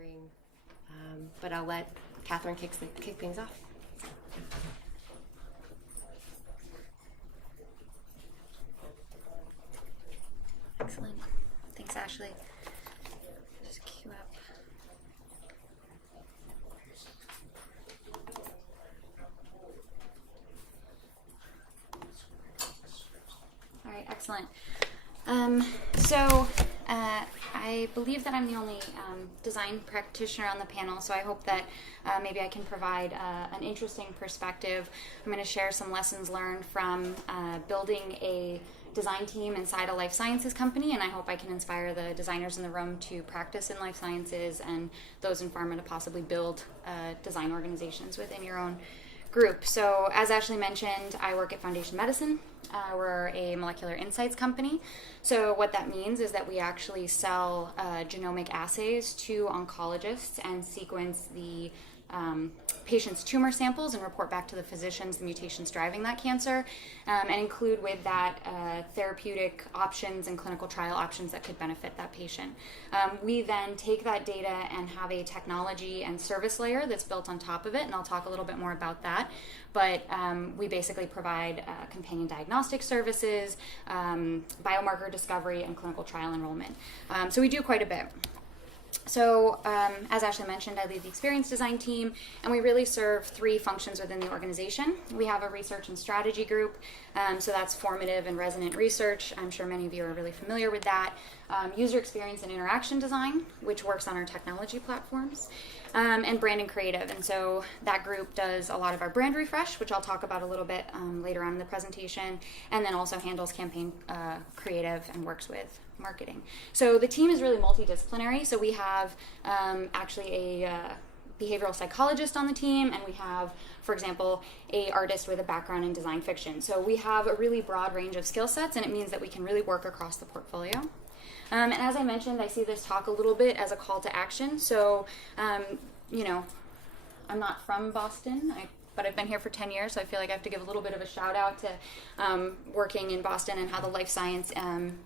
wondering, but I'll let Catherine kick things off. Excellent. Thanks, Ashley. Just queue up. All right, excellent. I believe that I'm the only design practitioner on the panel, so I hope that maybe I can provide an interesting perspective. I'm going to share some lessons learned from building a design team inside a life sciences company, and I hope I can inspire the designers in the room to practice in life sciences and those in pharma to possibly build design organizations within your own group. So as Ashley mentioned, I work at Foundation Medicine. We're a molecular insights company. So what that means is that we actually sell genomic assays to oncologists and sequence the patient's tumor samples and report back to the physicians the mutations driving that cancer, and include with that therapeutic options and clinical trial options that could benefit that patient. We then take that data and have a technology and service layer that's built on top of it, and I'll talk a little bit more about that. But we basically provide companion diagnostic services, biomarker discovery, and clinical trial enrollment. So we do quite a bit. So, as Ashley mentioned, I lead the experience design team, and we really serve three functions within the organization. We have a research and strategy group, so that's formative and resonant research. I'm sure many of you are really familiar with that. User experience and interaction design, which works on our technology platforms, and brand and creative. And so that group does a lot of our brand refresh, which I'll talk about a little bit later on in the presentation, and then also handles campaign creative and works with marketing. So the team is really multidisciplinary. So we have actually a behavioral psychologist on the team, and we have, for example, a artist with a background in design fiction. So we have a really broad range of skill sets, and it means that we can really work across the portfolio. And as I mentioned, I see this talk a little bit as a call to action. So, you know, I'm not from Boston, but I've been here for 10 years, so I feel like I have to give a little bit of a shout out to working in Boston and how the life science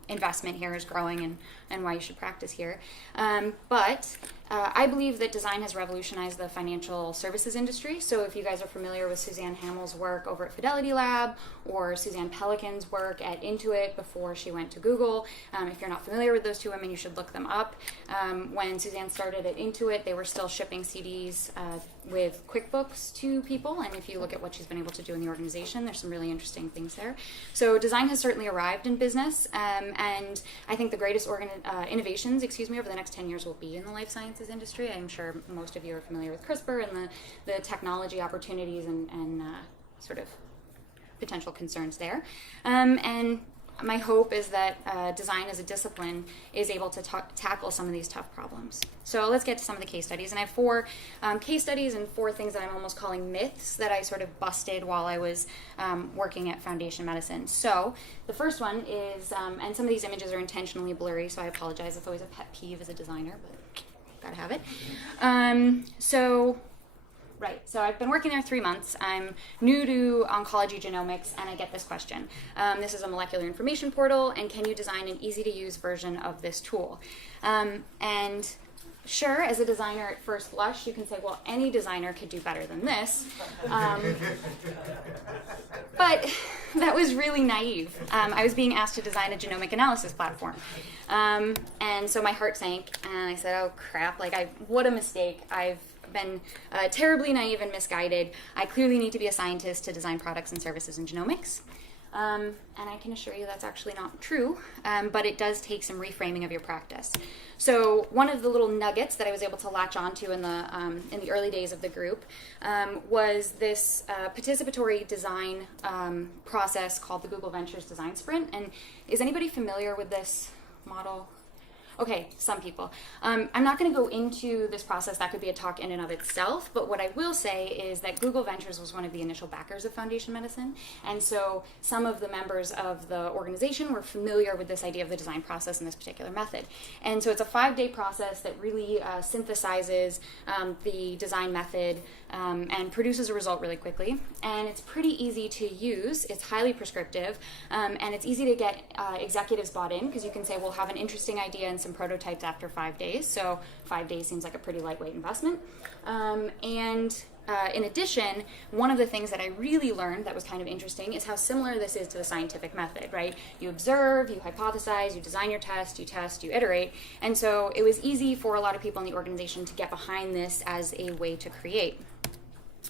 investment here is growing and why you should practice here. But I believe that design has revolutionized the financial services industry. So if you guys are familiar with Suzanne Hamill's work over at Fidelity Lab, or Suzanne Pelican's work at Intuit before she went to Google, if you're not familiar with those two women, you should look them up. When Suzanne started at Intuit, they were still shipping CDs with QuickBooks to people, and if you look at what she's been able to do in the organization, there's some really interesting things there. So design has certainly arrived in business, and I think the greatest innovations, over the next 10 years will be in the life sciences industry. I'm sure most of you are familiar with CRISPR and the technology opportunities and sort of potential concerns there. And my hope is that design as a discipline is able to tackle some of these tough problems. So let's get to some of the case studies. And I have 4 case studies and 4 things that I'm almost calling myths that I sort of busted while I was working at Foundation Medicine. So the first one is, and some of these images are intentionally blurry, so I apologize. It's always a pet peeve as a designer, but gotta have it. So I've been working there 3 months. I'm new to oncology genomics, and I get this question. This is a molecular information portal, and can you design an easy-to-use version of this tool? And sure, as a designer at first blush, you can say, well, any designer could do better than this. But that was really naive. I was being asked to design a genomic analysis platform. And so my heart sank, and I said, oh, crap, what a mistake. I've been terribly naive and misguided. I clearly need to be a scientist to design products and services in genomics. And I can assure you that's actually not true, but it does take some reframing of your practice. So one of the little nuggets that I was able to latch onto in the early days of the group was this participatory design process called the Google Ventures Design Sprint. And is anybody familiar with this model? Okay, some people. I'm not going to go into this process. That could be a talk in and of itself. But what I will say is that Google Ventures was one of the initial backers of Foundation Medicine. And so some of the members of the organization were familiar with this idea of the design process and this particular method. And so it's a 5-day process that really synthesizes the design method and produces a result really quickly. And it's pretty easy to use. It's highly prescriptive. And it's easy to get executives bought in, because you can say, we'll have an interesting idea and some prototypes after 5 days. So 5 days seems like a pretty lightweight investment. In addition, one of the things that I really learned that was kind of interesting is how similar this is to the scientific method, right? You observe, you hypothesize, you design your test, you iterate. And so it was easy for a lot of people in the organization to get behind this as a way to create.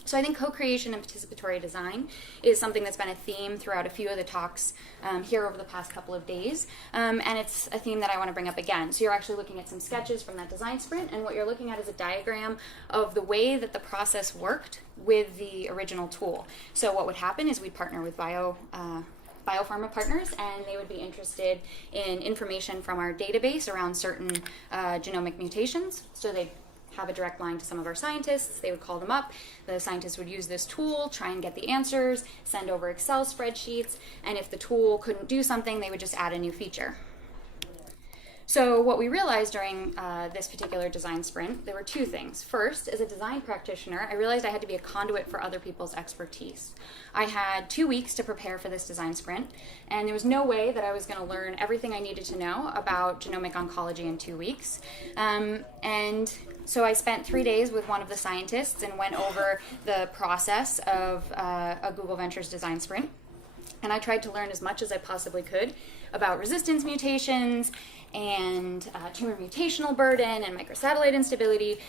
So I think co-creation and participatory design is something that's been a theme throughout a few of the talks here over the past couple of days. And it's a theme that I want to bring up again. So you're actually looking at some sketches from that design sprint, and what you're looking at is a diagram of the way that the process worked with the original tool. So what would happen is we'd partner with biopharma partners, and they would be interested in information from our database around certain genomic mutations. So they'd have a direct line to some of our scientists. They would call them up. The scientists would use this tool, try and get the answers, send over Excel spreadsheets, and if the tool couldn't do something, they would just add a new feature. So what we realized during this particular design sprint, there were two things. First, as a design practitioner, I realized I had to be a conduit for other people's expertise. I had 2 weeks to prepare for this design sprint, and there was no way that I was going to learn everything I needed to know about genomic oncology in 2 weeks. And so I spent 3 days with one of the scientists and went over the process of a Google Ventures design sprint. And I tried to learn as much as I possibly could about resistance mutations and tumor mutational burden and microsatellite instability,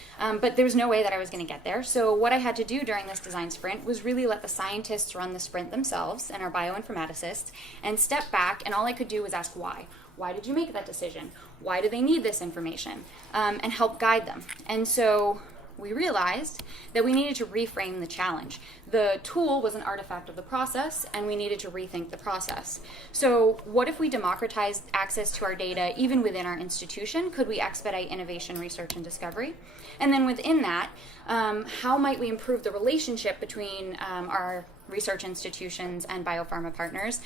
but there was no way that I was going to get there. So what I had to do during this design sprint was really let the scientists run the sprint themselves and our bioinformaticists and step back, and all I could do was ask why. Why did you make that decision? Why do they need this information? And help guide them. And so we realized that we needed to reframe the challenge. The tool was an artifact of the process, and we needed to rethink the process. So what if we democratized access to our data even within our institution? Could we expedite innovation, research, and discovery? And then within that, how might we improve the relationship between our research institutions and biopharma partners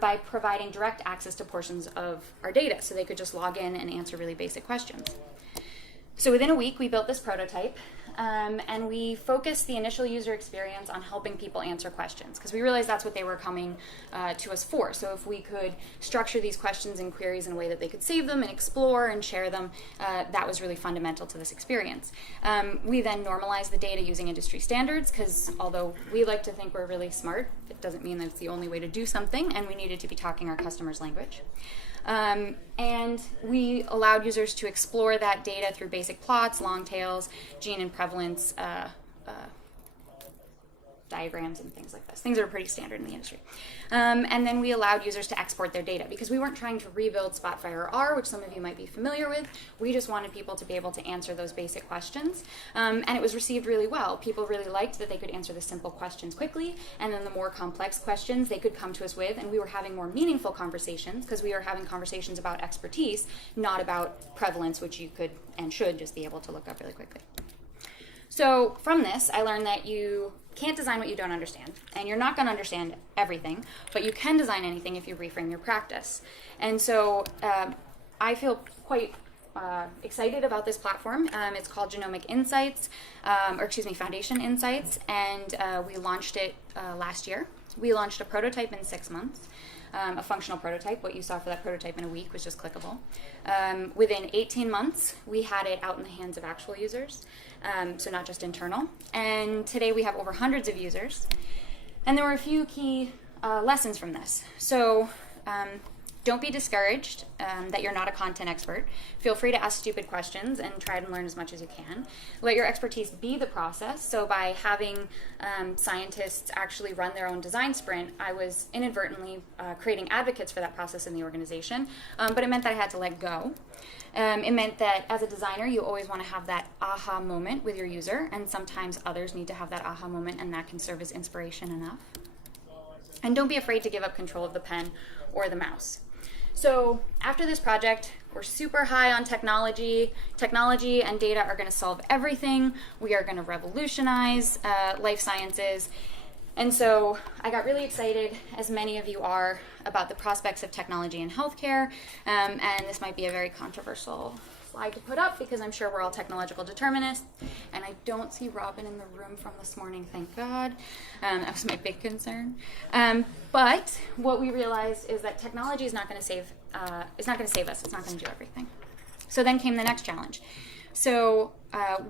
by providing direct access to portions of our data so they could just log in and answer really basic questions? So within a week, we built this prototype, and we focused the initial user experience on helping people answer questions, because we realized that's what they were coming to us for. So if we could structure these questions and queries in a way that they could save them and explore and share them, that was really fundamental to this experience. We then normalized the data using industry standards, because although we like to think we're really smart, it doesn't mean that it's the only way to do something, and we needed to be talking our customers' language. And we allowed users to explore that data through basic plots, long tails, gene and prevalence diagrams and things like this. Things that are pretty standard in the industry. And then we allowed users to export their data, because we weren't trying to rebuild Spotfire R, which some of you might be familiar with. We just wanted people to be able to answer those basic questions. And it was received really well. People really liked that they could answer the simple questions quickly, and then the more complex questions they could come to us with, and we were having more meaningful conversations, because we were having conversations about expertise, not about prevalence, which you could and should just be able to look up really quickly. So from this, I learned that you can't design what you don't understand, and you're not going to understand everything, but you can design anything if you reframe your practice. And so I quite excited about this platform. It's called Genomic Insights, Foundation Insights, and we launched it last year. We launched a prototype in 6 months. A functional prototype. What you saw for that prototype in a week was just clickable. Within 18 months, we had it out in the hands of actual users, so not just internal. And today we have over hundreds of users. And there were a few key lessons from this. So don't be discouraged that you're not a content expert. Feel free to ask stupid questions and try to learn as much as you can. Let your expertise be the process. So by having scientists actually run their own design sprint, I was inadvertently creating advocates for that process in the organization, but it meant that I had to let go. It meant that as a designer, you always want to have that aha moment with your user, and sometimes others need to have that aha moment, and that can serve as inspiration enough. And don't be afraid to give up control of the pen or the mouse. So after this project, we're super high on technology. Technology and data are going to solve everything. We are going to revolutionize life sciences. And so I got really excited, as many of you are, about the prospects of technology in healthcare. And this might be a very controversial slide to put up, because I'm sure we're all technological determinists, and I don't see Robin in the room from this morning, thank God. That was my big concern. But what we realized is that technology is not going to save us. It's not going to do everything. So then came the next challenge. So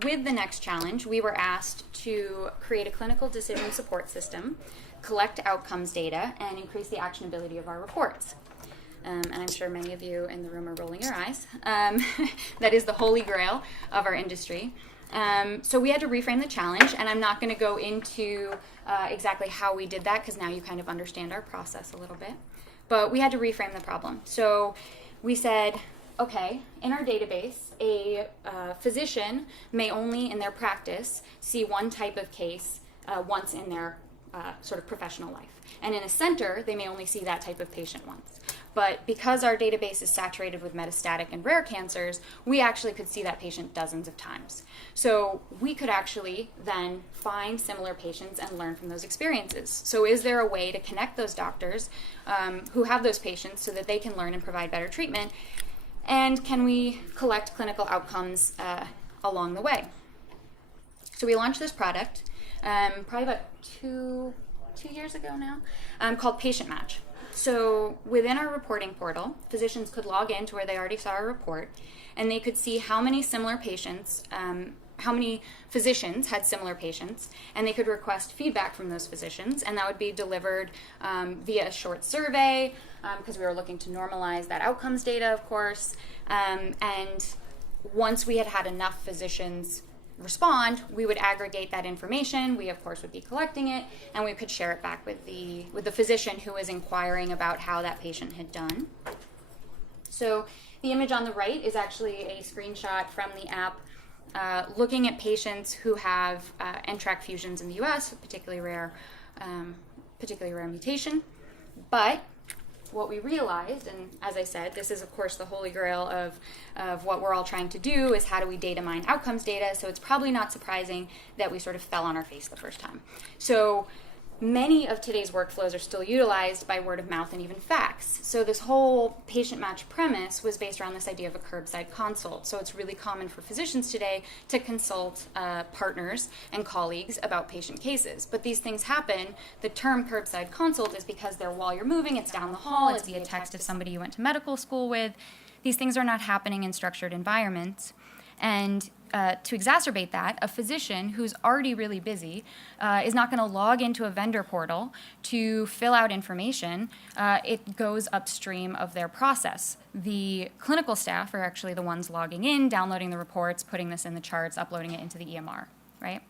with the next challenge, we were asked to create a clinical decision support system, collect outcomes data, and increase the actionability of our reports. And I'm sure many of you in the room are rolling your eyes. That is the holy grail of our industry. So we had to reframe the challenge, and I'm not going to go into exactly how we did that because now you kind of understand our process a little bit. But we had to reframe the problem. So we said, okay, in our database, a physician may only in their practice see one type of case once in their sort of professional life. And in a center, they may only see that type of patient once. But because our database is saturated with metastatic and rare cancers, we actually could see that patient dozens of times. So we could actually then find similar patients and learn from those experiences. So is there a way to connect those doctors who have those patients so that they can learn and provide better treatment? And can we collect clinical outcomes along the way? So we launched this product probably about two years ago now, called Patient Match. So within our reporting portal, physicians could log in to where they already saw a report, and they could see how many similar patients, how many physicians had similar patients, and they could request feedback from those physicians, and that would be delivered via a short survey, because we were looking to normalize that outcomes data, of course. And once we had had enough physicians respond, we would aggregate that information. We, of course, would be collecting it, and we could share it back with the physician who was inquiring about how that patient had done. So the image on the right is actually a screenshot from the app looking at patients who have NTRK fusions in the U.S., particularly rare mutation. But what we realized, and as I said, this is of course the holy grail of what we're all trying to do, is how do we data mine outcomes data, so it's probably not surprising that we sort of fell on our face the first time. So many of today's workflows are still utilized by word of mouth and even fax. So this whole patient match premise was based around this idea of a curbside consult. So it's really common for physicians today to consult partners and colleagues about patient cases. But these things happen. The term curbside consult is because they're while you're moving, it's down the hall, it's via text of somebody you went to medical school with. These things are not happening in structured environments. And to exacerbate that, a physician who's already really busy is not going to log into a vendor portal to fill out information. It goes upstream of their process. The clinical staff are actually the ones logging in, downloading the reports, putting this in the charts, uploading it into the EMR, right?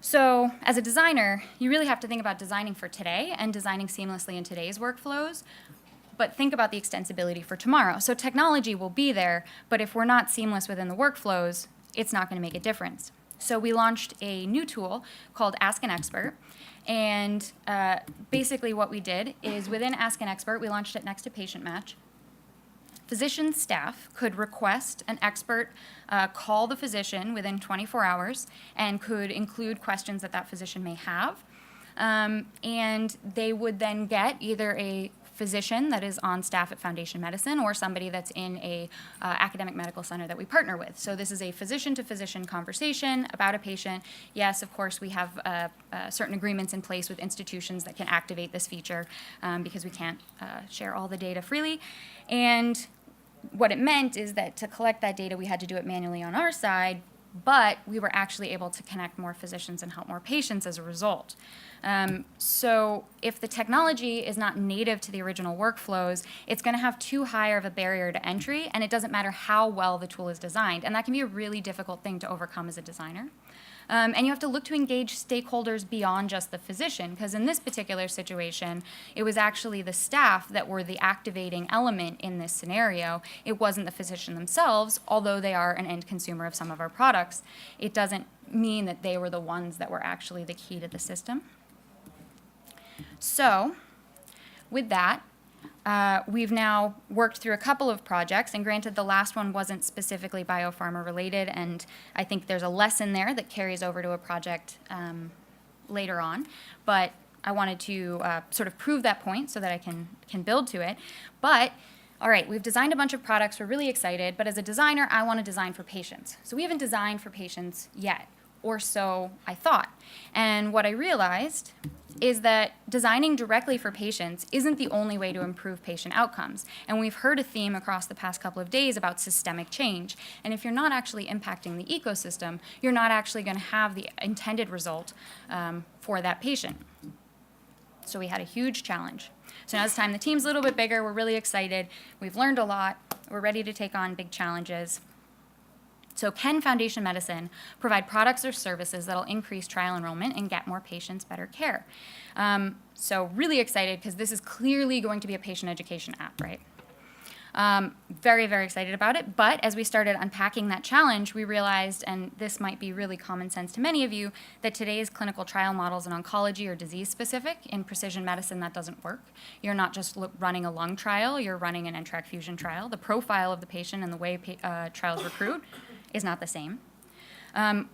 So as a designer, you really have to think about designing for today and designing seamlessly in today's workflows. But think about the extensibility for tomorrow. So technology will be there, but if we're not seamless within the workflows, it's not going to make a difference. So we launched a new tool called Ask an Expert. And basically what we did is within Ask an Expert, we launched it next to Patient Match. Physician staff could request an expert call the physician within 24 hours and could include questions that that physician may have. And they would then get either a physician that is on staff at Foundation Medicine or somebody that's in a academic medical center that we partner with. So this is a physician-to-physician conversation about a patient. Yes, of course, we have certain agreements in place with institutions that can activate this feature because we can't share all the data freely. And what it meant is that to collect that data, we had to do it manually on our side, but we were actually able to connect more physicians and help more patients as a result. So if the technology is not native to the original workflows, it's going to have too high of a barrier to entry, and it doesn't matter how well the tool is designed. And that can be a really difficult thing to overcome as a designer. And you have to look to engage stakeholders beyond just the physician, because in this particular situation, it was actually the staff that were the activating element in this scenario. It wasn't the physician themselves, although they are an end consumer of some of our products. It doesn't mean that they were the ones that were actually the key to the system. So, with that, we've now worked through a couple of projects, and granted the last one wasn't specifically biopharma related, and I think there's a lesson there that carries over to a project later on, but I wanted to sort of prove that point so that I can build to it. But, all right, we've designed a bunch of products, we're really excited, but as a designer, I want to design for patients. So we haven't designed for patients yet, or so I thought. And what I realized is that designing directly for patients isn't the only way to improve patient outcomes. And we've heard a theme across the past couple of days about systemic change. And if you're not actually impacting the ecosystem, you're not actually going to have the intended result for that patient. So we had a huge challenge. So now it's time. The team's a little bit bigger. We're really excited. We've learned a lot. We're ready to take on big challenges. So can Foundation Medicine provide products or services that'll increase trial enrollment and get more patients better care? So really excited because this is clearly going to be a patient education app, right? Very, very excited about it. But as we started unpacking that challenge, we realized, and this might be really common sense to many of you, that today's clinical trial models in oncology are disease specific. In precision medicine, that doesn't work. You're not just running a lung trial, you're running an NTRK fusion trial. The profile of the patient and the way trials recruit is not the same.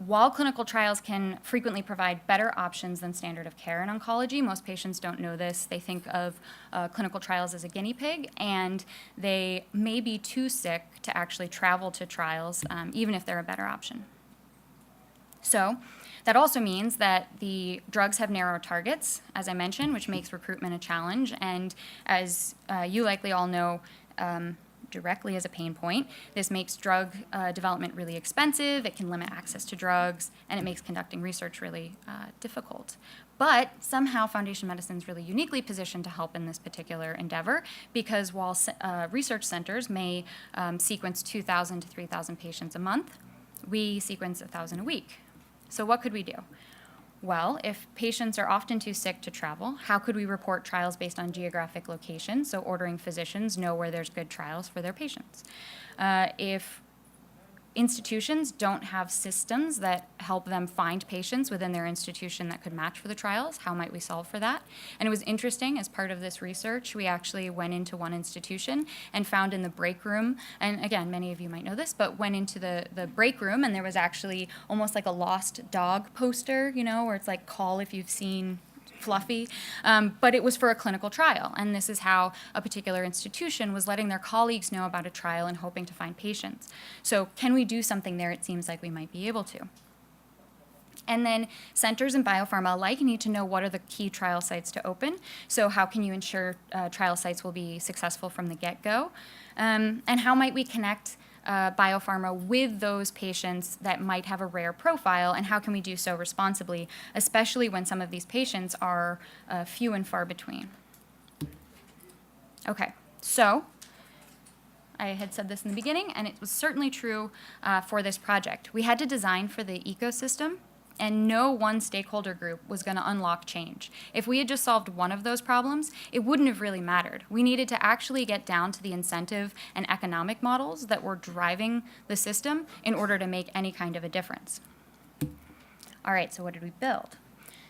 While clinical trials can frequently provide better options than standard of care in oncology, most patients don't know this. They think of clinical trials as a guinea pig, and they may be too sick to actually travel to trials, even if they're a better option. So that also means that the drugs have narrow targets, as I mentioned, which makes recruitment a challenge. And as you likely all know, directly as a pain point, this makes drug development really expensive, it can limit access to drugs, and it makes conducting research really difficult. But somehow Foundation Medicine is really uniquely positioned to help in this particular endeavor, because while research centers may sequence 2,000 to 3,000 patients a month, we sequence 1,000 a week. So what could we do? Well, if patients are often too sick to travel, how could we report trials based on geographic location so ordering physicians know where there's good trials for their patients? If institutions don't have systems that help them find patients within their institution that could match for the trials, how might we solve for that? And it was interesting, as part of this research, we actually went into one institution and found in the break room, and again, many of you might know this, but went into the break room, and there was actually almost like a lost dog poster, you know, where it's like, call if you've seen Fluffy, but it was for a clinical trial, and this is how a particular institution was letting their colleagues know about a trial and hoping to find patients. So can we do something there? It seems like we might be able to. And then centers and biopharma alike need to know what are the key trial sites to open. So how can you ensure trial sites will be successful from the get-go? And how might we connect biopharma with those patients that might have a rare profile, and how can we do so responsibly, especially when some of these patients are few and far between? Okay, so I had said this in the beginning, and it was certainly true for this project. We had to design for the ecosystem, and no one stakeholder group was going to unlock change. If we had just solved one of those problems, it wouldn't have really mattered. We needed to actually get down to the incentive and economic models that were driving the system in order to make any kind of a difference. All right, so what did we build?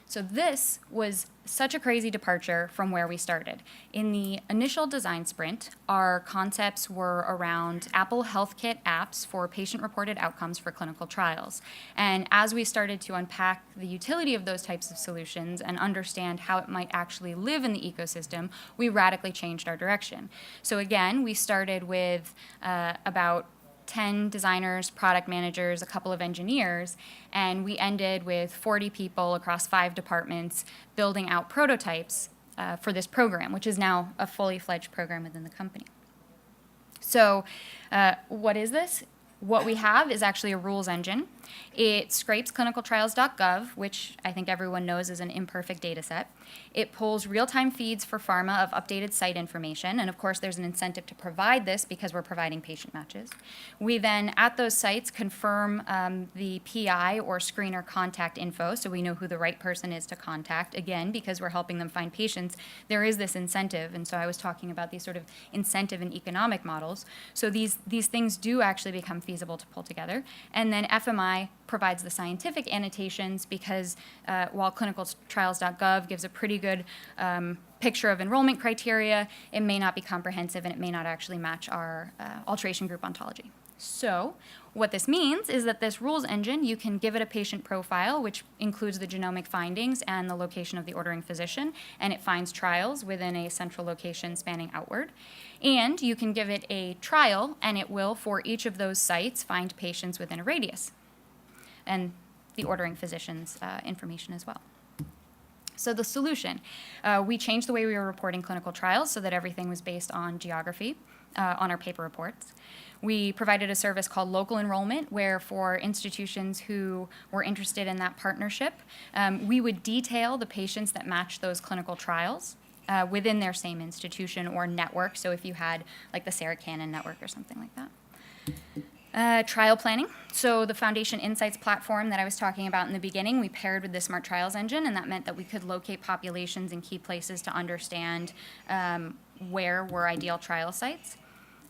So this was such a crazy departure from where we started. In the initial design sprint, our concepts were around Apple HealthKit apps for patient-reported outcomes for clinical trials. And as we started to unpack the utility of those types of solutions and understand how it might actually live in the ecosystem, we radically changed our direction. So again, we started with about 10 designers, product managers, a couple of engineers, and we ended with 40 people across 5 departments building out prototypes for this program, which is now a fully fledged program within the company. So what is this? What we have is actually a rules engine. It scrapes clinicaltrials.gov, which I think everyone knows is an imperfect data set. It pulls real-time feeds for pharma of updated site information, and of course there's an incentive to provide this because we're providing patient matches. We then, at those sites, confirm the PI or screener contact info, so we know who the right person is to contact. Again, because we're helping them find patients, there is this incentive, and so I was talking about these sort of incentive and economic models. So these things do actually become feasible to pull together. And then FMI provides the scientific annotations because while clinicaltrials.gov gives a pretty good picture of enrollment criteria, it may not be comprehensive and it may not actually match our alteration group ontology. So what this means is that this rules engine, you can give it a patient profile, which includes the genomic findings and the location of the ordering physician, and it finds trials within a central location spanning outward. And you can give it a trial, and it will, for each of those sites, find patients within a radius, and the ordering physician's information as well. So the solution, we changed the way we were reporting clinical trials so that everything was based on geography on our paper reports. We provided a service called local enrollment, where for institutions who were interested in that partnership, we would detail the patients that matched those clinical trials within their same institution or network. So if you had like the Sarah Cannon network or something like that. Trial planning. So the Foundation Insights platform that I was talking about in the beginning, we paired with the Smart Trials engine, and that meant that we could locate populations in key places to understand where were ideal trial sites.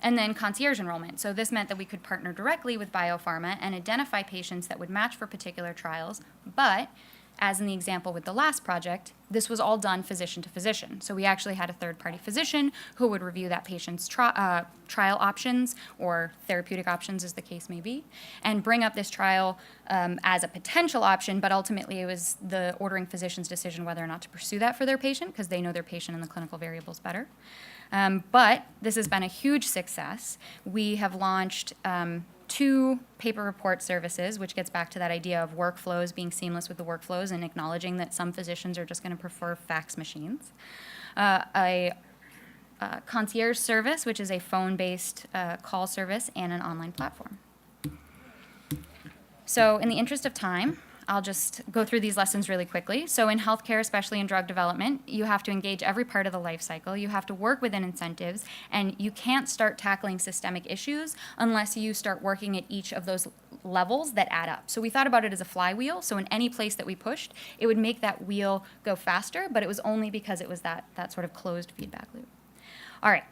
And then concierge enrollment. So this meant that we could partner directly with biopharma and identify patients that would match for particular trials, but as in the example with the last project, this was all done physician to physician. So we actually had a third-party physician who would review that patient's trial options or therapeutic options, as the case may be, and bring up this trial as a potential option, but ultimately it was the ordering physician's decision whether or not to pursue that for their patient, because they know their patient and the clinical variables better. But this has been a huge success. We have launched 2 paper report services, which gets back to that idea of workflows being seamless with the workflows and acknowledging that some physicians are just going to prefer fax machines. A concierge service, which is a phone-based call service, and an online platform. So in the interest of time, I'll just go through these lessons really quickly. So in healthcare, especially in drug development, you have to engage every part of the life cycle. You have to work within incentives, and you can't start tackling systemic issues unless you start working at each of those levels that add up. So we thought about it as a flywheel. So in any place that we pushed, it would make that wheel go faster, but it was only because it was that sort of closed feedback loop. All right.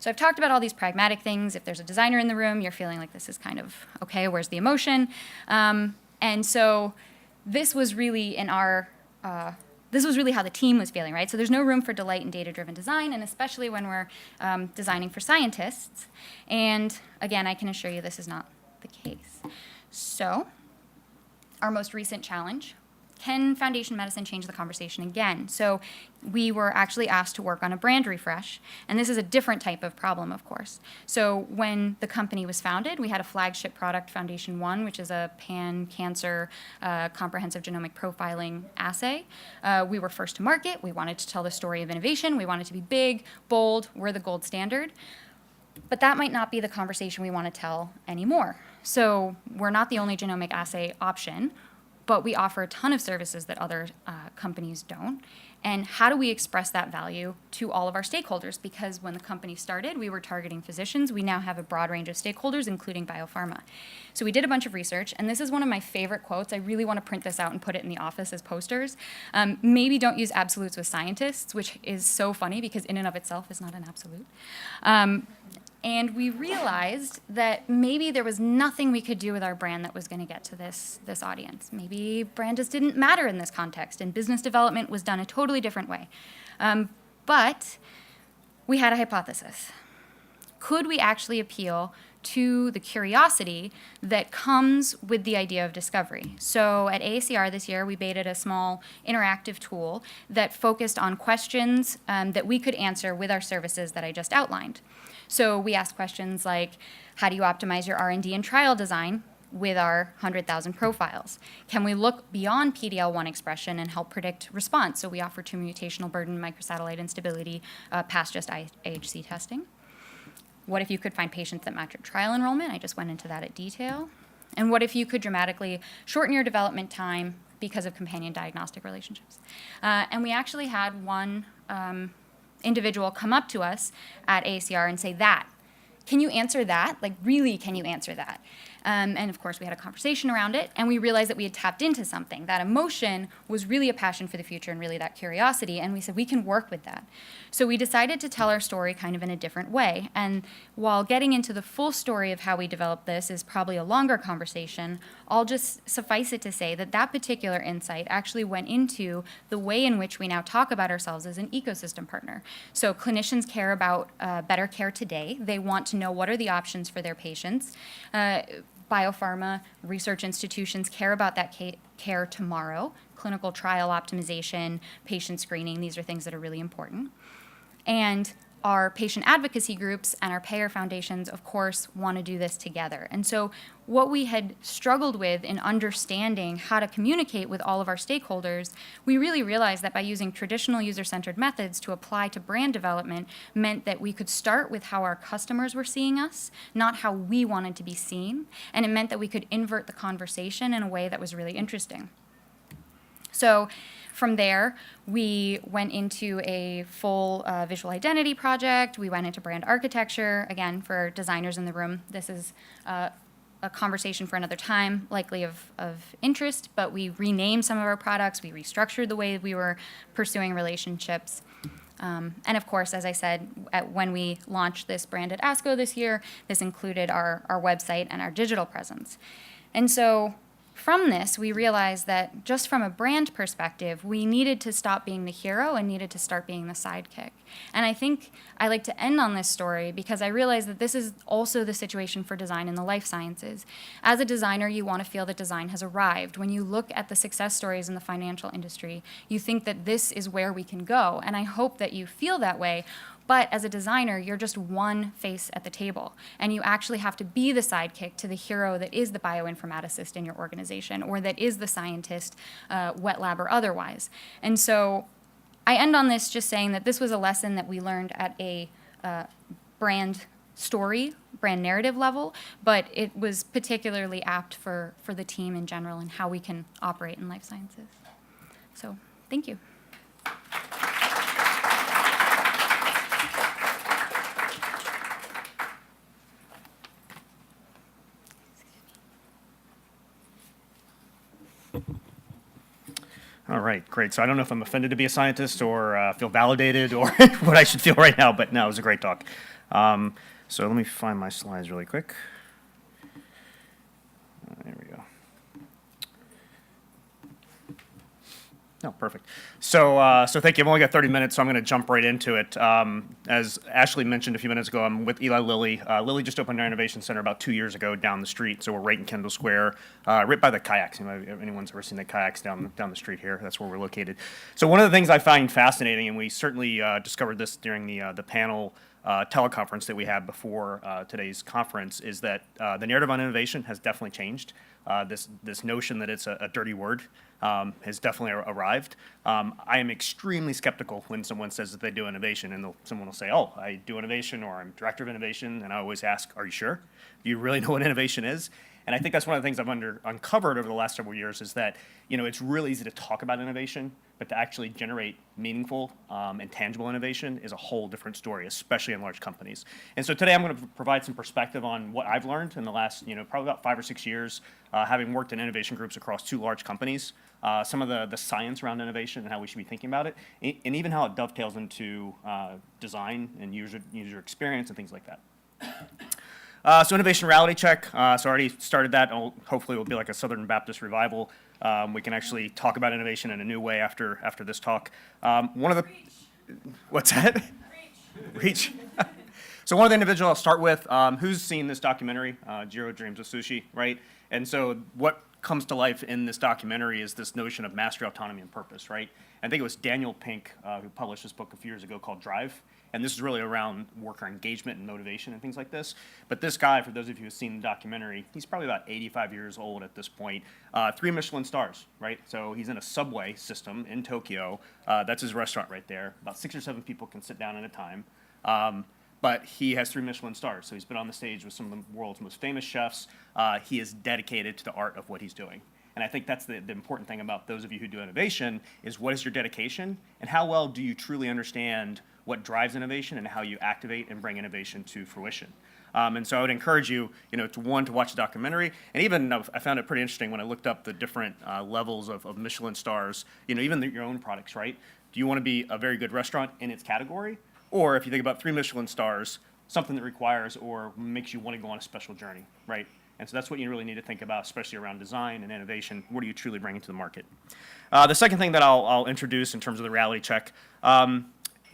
So I've talked about all these pragmatic things. If there's a designer in the room, you're feeling like this is kind of, okay, where's the emotion? And so this was really this was really how the team was feeling, right? So there's no room for delight in data-driven design, and especially when we're designing for scientists. And again, I can assure you this is not the case. So our most recent challenge, can Foundation Medicine change the conversation again? So we were actually asked to work on a brand refresh, and this is a different type of problem, of course. So when the company was founded, we had a flagship product, Foundation One, which is a pan-cancer comprehensive genomic profiling assay. We were first to market. We wanted to tell the story of innovation. We wanted to be big, bold. We're the gold standard. But that might not be the conversation we want to tell anymore. So we're not the only genomic assay option, but we offer a ton of services that other companies don't. And how do we express that value to all of our stakeholders? Because when the company started, we were targeting physicians. We now have a broad range of stakeholders, including biopharma. So we did a bunch of research, and this is one of my favorite quotes. I really want to print this out and put it in the office as posters. Maybe don't use absolutes with scientists, which is so funny because in and of itself is not an absolute. And we realized that maybe there was nothing we could do with our brand that was going to get to this audience. Maybe brand just didn't matter in this context, and business development was done a totally different way. But we had a hypothesis. Could we actually appeal to the curiosity that comes with the idea of discovery? So at AACR this year, we betaed a small interactive tool that focused on questions that we could answer with our services that I just outlined. So we asked questions like, how do you optimize your R&D and trial design with our 100,000 profiles? Can we look beyond PD-L1 expression and help predict response? So we offer tumor mutational burden, microsatellite instability, past just IHC testing. What if you could find patients that match your trial enrollment? I just went into that at detail. And what if you could dramatically shorten your development time because of companion diagnostic relationships? And we actually had one individual come up to us at AACR and say, can you answer that? Like, really, can you answer that? And of course, we had a conversation around it, and we realized that we had tapped into something. That emotion was really a passion for the future and really that curiosity, and we said, we can work with that. So we decided to tell our story kind of in a different way. And while getting into the full story of how we developed this is probably a longer conversation, I'll just suffice it to say that that particular insight actually went into the way in which we now talk about ourselves as an ecosystem partner. So clinicians care about better care today. They want to know what are the options for their patients. Biopharma research institutions care about that care tomorrow. Clinical trial optimization, patient screening, these are things that are really important. And our patient advocacy groups and our payer foundations, of course, want to do this together. And so what we had struggled with in understanding how to communicate with all of our stakeholders, we really realized that by using traditional user-centered methods to apply to brand development meant that we could start with how our customers were seeing us, not how we wanted to be seen. And it meant that we could invert the conversation in a way that was really interesting. So from there, we went into a full visual identity project. We went into brand architecture. Again, for designers in the room, this is a conversation for another time, likely of interest, but we renamed some of our products. We restructured the way we were pursuing relationships. And of course, as I said, when we launched this brand at ASCO this year, this included our website and our digital presence. And so from this, we realized that just from a brand perspective, we needed to stop being the hero and needed to start being the sidekick. And I think I like to end on this story because I realize that this is also the situation for design in the life sciences. As a designer, you want to feel that design has arrived. When you look at the success stories in the financial industry, you think that this is where we can go. And I hope that you feel that way. But as a designer, you're just one face at the table, and you actually have to be the sidekick to the hero that is the bioinformaticist in your organization, or that is the scientist, wet lab or otherwise. And so I end on this just saying that this was a lesson that we learned at a brand story, brand narrative level, but it was particularly apt for the team in general and how we can operate in life sciences. So thank you. All right, great. So I don't know if I'm offended to be a scientist or feel validated or what I should feel right now, but no, it was a great talk. So let me find my slides really quick. There we go. No, perfect. So thank you. I've only got 30 minutes, so I'm going to jump right into it. As Ashley mentioned a few minutes ago, I'm with Eli Lilly. Lilly just opened our innovation center about 2 years ago down the street, so we're right in Kendall Square, right by the kayaks. You know, if anyone's ever seen the kayaks down the street here, that's where we're located. So one of the things I find fascinating, and we certainly discovered this during the panel teleconference that we had before today's conference, is that the narrative on innovation has definitely changed. This notion that it's a dirty word has definitely arrived. I am extremely skeptical when someone says that they do innovation, and someone will say, "Oh, I do innovation," or "I'm director of innovation," and I always ask, "Are you sure? Do you really know what innovation is?" And I think that's one of the things I've uncovered over the last several years is that, you know, it's really easy to talk about innovation, but to actually generate meaningful and tangible innovation is a whole different story, especially in large companies. And so today I'm going to provide some perspective on what I've learned in the last, probably about 5 or 6 years, having worked in innovation groups across 2 large companies, some of the science around innovation and how we should be thinking about it, and even how it dovetails into design and user experience and things like that. So innovation reality check. So I already started that. Hopefully it will be like a Southern Baptist revival. We can actually talk about innovation in a new way after this talk. What's that? Reach. So one of the individuals I'll start with, who's seen this documentary, Jiro Dreams of Sushi, right? And so what comes to life in this documentary is this notion of mastery, autonomy, and purpose, right? I think it was Daniel Pink who published this book a few years ago called Drive. And this is really around worker engagement and motivation and things like this. But this guy, for those of you who've seen the documentary, he's probably about 85 years old at this point. 3 Michelin stars, right? So he's in a subway system in Tokyo. That's his restaurant right there. About 6 or 7 people can sit down at a time. But he has 3 Michelin stars. So he's been on the stage with some of the world's most famous chefs. He is dedicated to the art of what he's doing. And I think that's the important thing about those of you who do innovation is what is your dedication and how well do you truly understand what drives innovation and how you activate and bring innovation to fruition. And so I would encourage you, to watch the documentary. And even I found it pretty interesting when I looked up the different levels of Michelin stars, even your own products, right? Do you want to be a very good restaurant in its category? Or if you think about 3 Michelin stars, something that requires or makes you want to go on a special journey, right? And so that's what you really need to think about, especially around design and innovation. What are you truly bringing to the market? The second thing that I'll introduce in terms of the reality check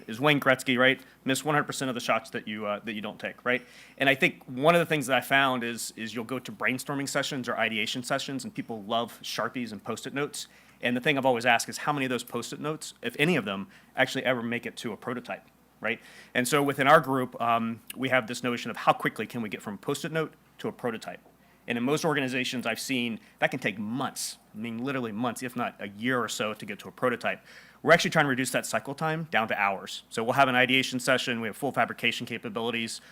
is Wayne Gretzky, right? Miss 100% of the shots that you don't take, right? And I think one of the things that I found is you'll go to brainstorming sessions or ideation sessions, and people love Sharpies and Post-it notes. And the thing I've always asked is how many of those Post-it notes, if any of them, actually ever make it to a prototype, right? And so within our group, we have this notion of how quickly can we get from Post-it note to a prototype. And in most organizations I've seen, that can take months, I mean literally months, if not a year or so to get to a prototype. We're actually trying to reduce that cycle time down to hours. So we'll have an ideation session, we have full fabrication capabilities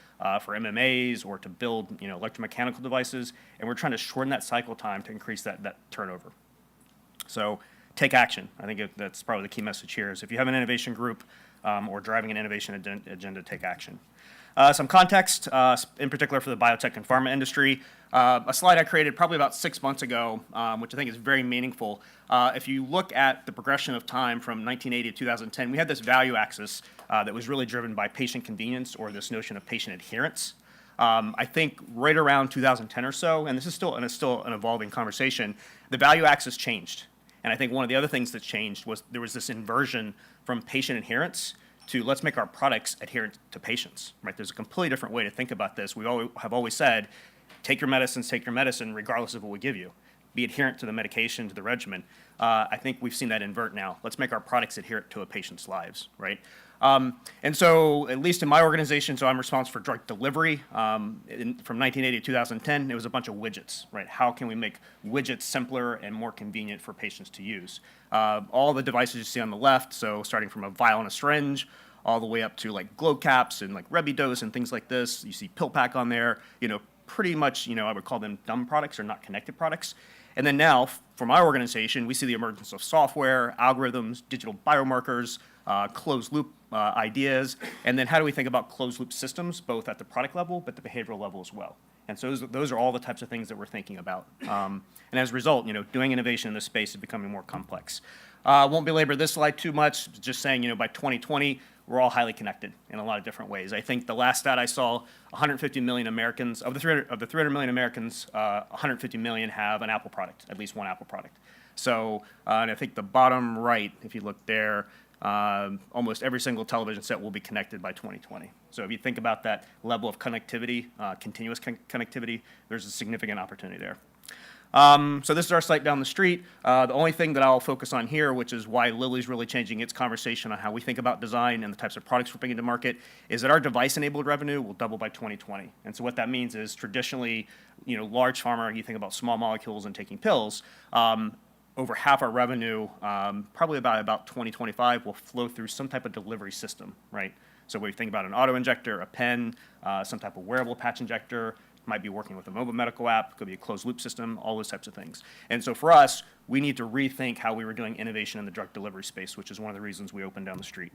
for MMAs or to build electromechanical devices, and we're trying to shorten that cycle time to increase that turnover. So take action. I think that's probably the key message here is if you have an innovation group or driving an innovation agenda, take action. Some context, in particular for the biotech and pharma industry. A slide I created probably about 6 months ago, which I think is very meaningful. If you look at the progression of time from 1980 to 2010, we had this value axis that was really driven by patient convenience or this notion of patient adherence. I think right around 2010 or so, and this is still an evolving conversation, the value axis changed. And I think one of the other things that changed was there was this inversion from patient adherence to let's make our products adherent to patients, right? There's a completely different way to think about this. We have always said, take your medicine regardless of what we give you. Be adherent to the medication, to the regimen. I think we've seen that invert now. Let's make our products adherent to a patient's lives, right? And so, at least in my organization, so I'm responsible for drug delivery. From 1980 to 2010, it was a bunch of widgets, right? How can we make widgets simpler and more convenient for patients to use? All the devices you see on the left, so starting from a vial and a syringe, all the way up to like glow caps and like Rebidose and things like this. You see pill pack on there, pretty much, I would call them dumb products or not connected products. And then now, for my organization, we see the emergence of software, algorithms, digital biomarkers, closed loop ideas, and then how do we think about closed loop systems, both at the product level, but the behavioral level as well. And so those are all the types of things that we're thinking about. And as a result, doing innovation in this space is becoming more complex. Won't belabor this slide too much, just saying, by 2020, we're all highly connected in a lot of different ways. I think the last stat I saw, 150 million Americans, of the 300 million Americans, 150 million have an Apple product, at least one Apple product. So, and I think the bottom right, if you look there, almost every single television set will be connected by 2020. So if you think about that level of connectivity, continuous connectivity, there's a significant opportunity there. So this is our site down the street. The only thing that I'll focus on here, which is why Lilly's really changing its conversation on how we think about design and the types of products we're bringing to market, is that our device-enabled revenue will double by 2020. And so what that means is traditionally, large pharma, you think about small molecules and taking pills, over half our revenue, probably about 2025, will flow through some type of delivery system, right? So we think about an autoinjector, a pen, some type of wearable patch injector, might be working with a mobile medical app, could be a closed loop system, all those types of things. And so for us, we need to rethink how we were doing innovation in the drug delivery space, which is one of the reasons we opened down the street.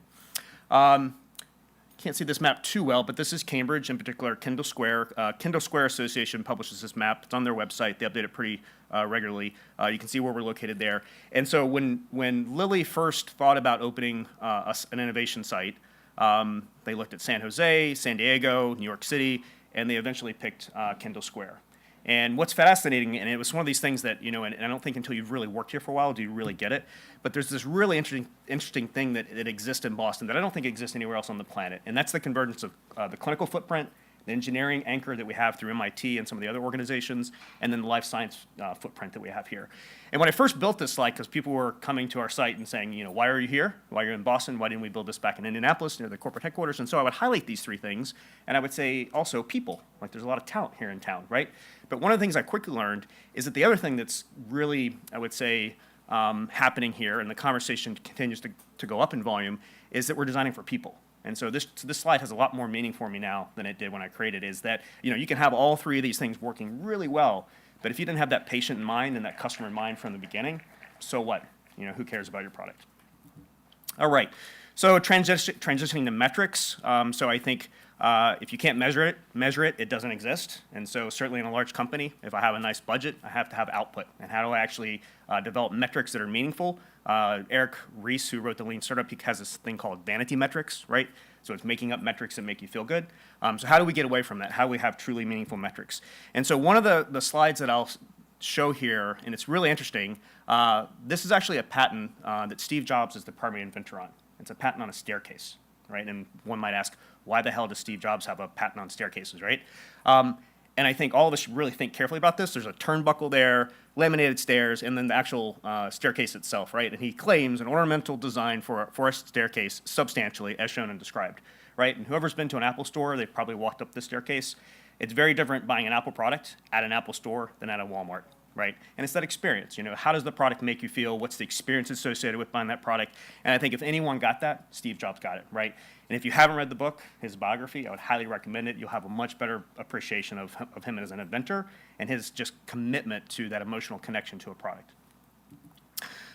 Can't see this map too well, but this is Cambridge, in particular Kendall Square. Kendall Square Association publishes this map. It's on their website. They update it pretty regularly. You can see where we're located there. And so when Lilly first thought about opening an innovation site, they looked at San Jose, San Diego, New York City, and they eventually picked Kendall Square. And what's fascinating, and it was one of these things that, and I don't think until you've really worked here for a while do you really get it, but there's this really interesting thing that exists in Boston that I don't think exists anywhere else on the planet, and that's the convergence of the clinical footprint, the engineering anchor that we have through MIT and some of the other organizations, and then the life science footprint that we have here. And when I first built this slide, because people were coming to our site and saying, why are you here? Why are you in Boston? Why didn't we build this back in Indianapolis near the corporate headquarters? And so I would highlight these three things, and I would say also people. Like there's a lot of talent here in town, right? But one of the things I quickly learned is that the other thing that's really, I would say, happening here, and the conversation continues to go up in volume, is that we're designing for people. And so this slide has a lot more meaning for me now than it did when I created it, is that you can have all three of these things working really well, but if you didn't have that patient in mind and that customer in mind from the beginning, so what? Who cares about your product? All right, so transitioning to metrics. So I think if you can't measure it, it doesn't exist. And so certainly in a large company, if I have a nice budget, I have to have output. And how do I actually develop metrics that are meaningful? Eric Ries, who wrote the Lean Startup, he has this thing called vanity metrics, right? So it's making up metrics that make you feel good. So how do we get away from that? How do we have truly meaningful metrics? And so one of the slides that I'll show here, and it's really interesting, this is actually a patent that Steve Jobs is the primary inventor on. It's a patent on a staircase, right? And one might ask, why the hell does Steve Jobs have a patent on staircases, right? And I think all of us should really think carefully about this. There's a turnbuckle there, laminated stairs, and then the actual staircase itself, right? And he claims an ornamental design for a staircase substantially, as shown and described. right? And whoever's been to an Apple store, they've probably walked up the staircase. It's very different buying an Apple product at an Apple store than at a Walmart, right? And it's that experience, how does the product make you feel? What's the experience associated with buying that product? And I think if anyone got that, Steve Jobs got it, right? And if you haven't read the book, his biography, I would highly recommend it. You'll have a much better appreciation of him as an inventor and his just commitment to that emotional connection to a product.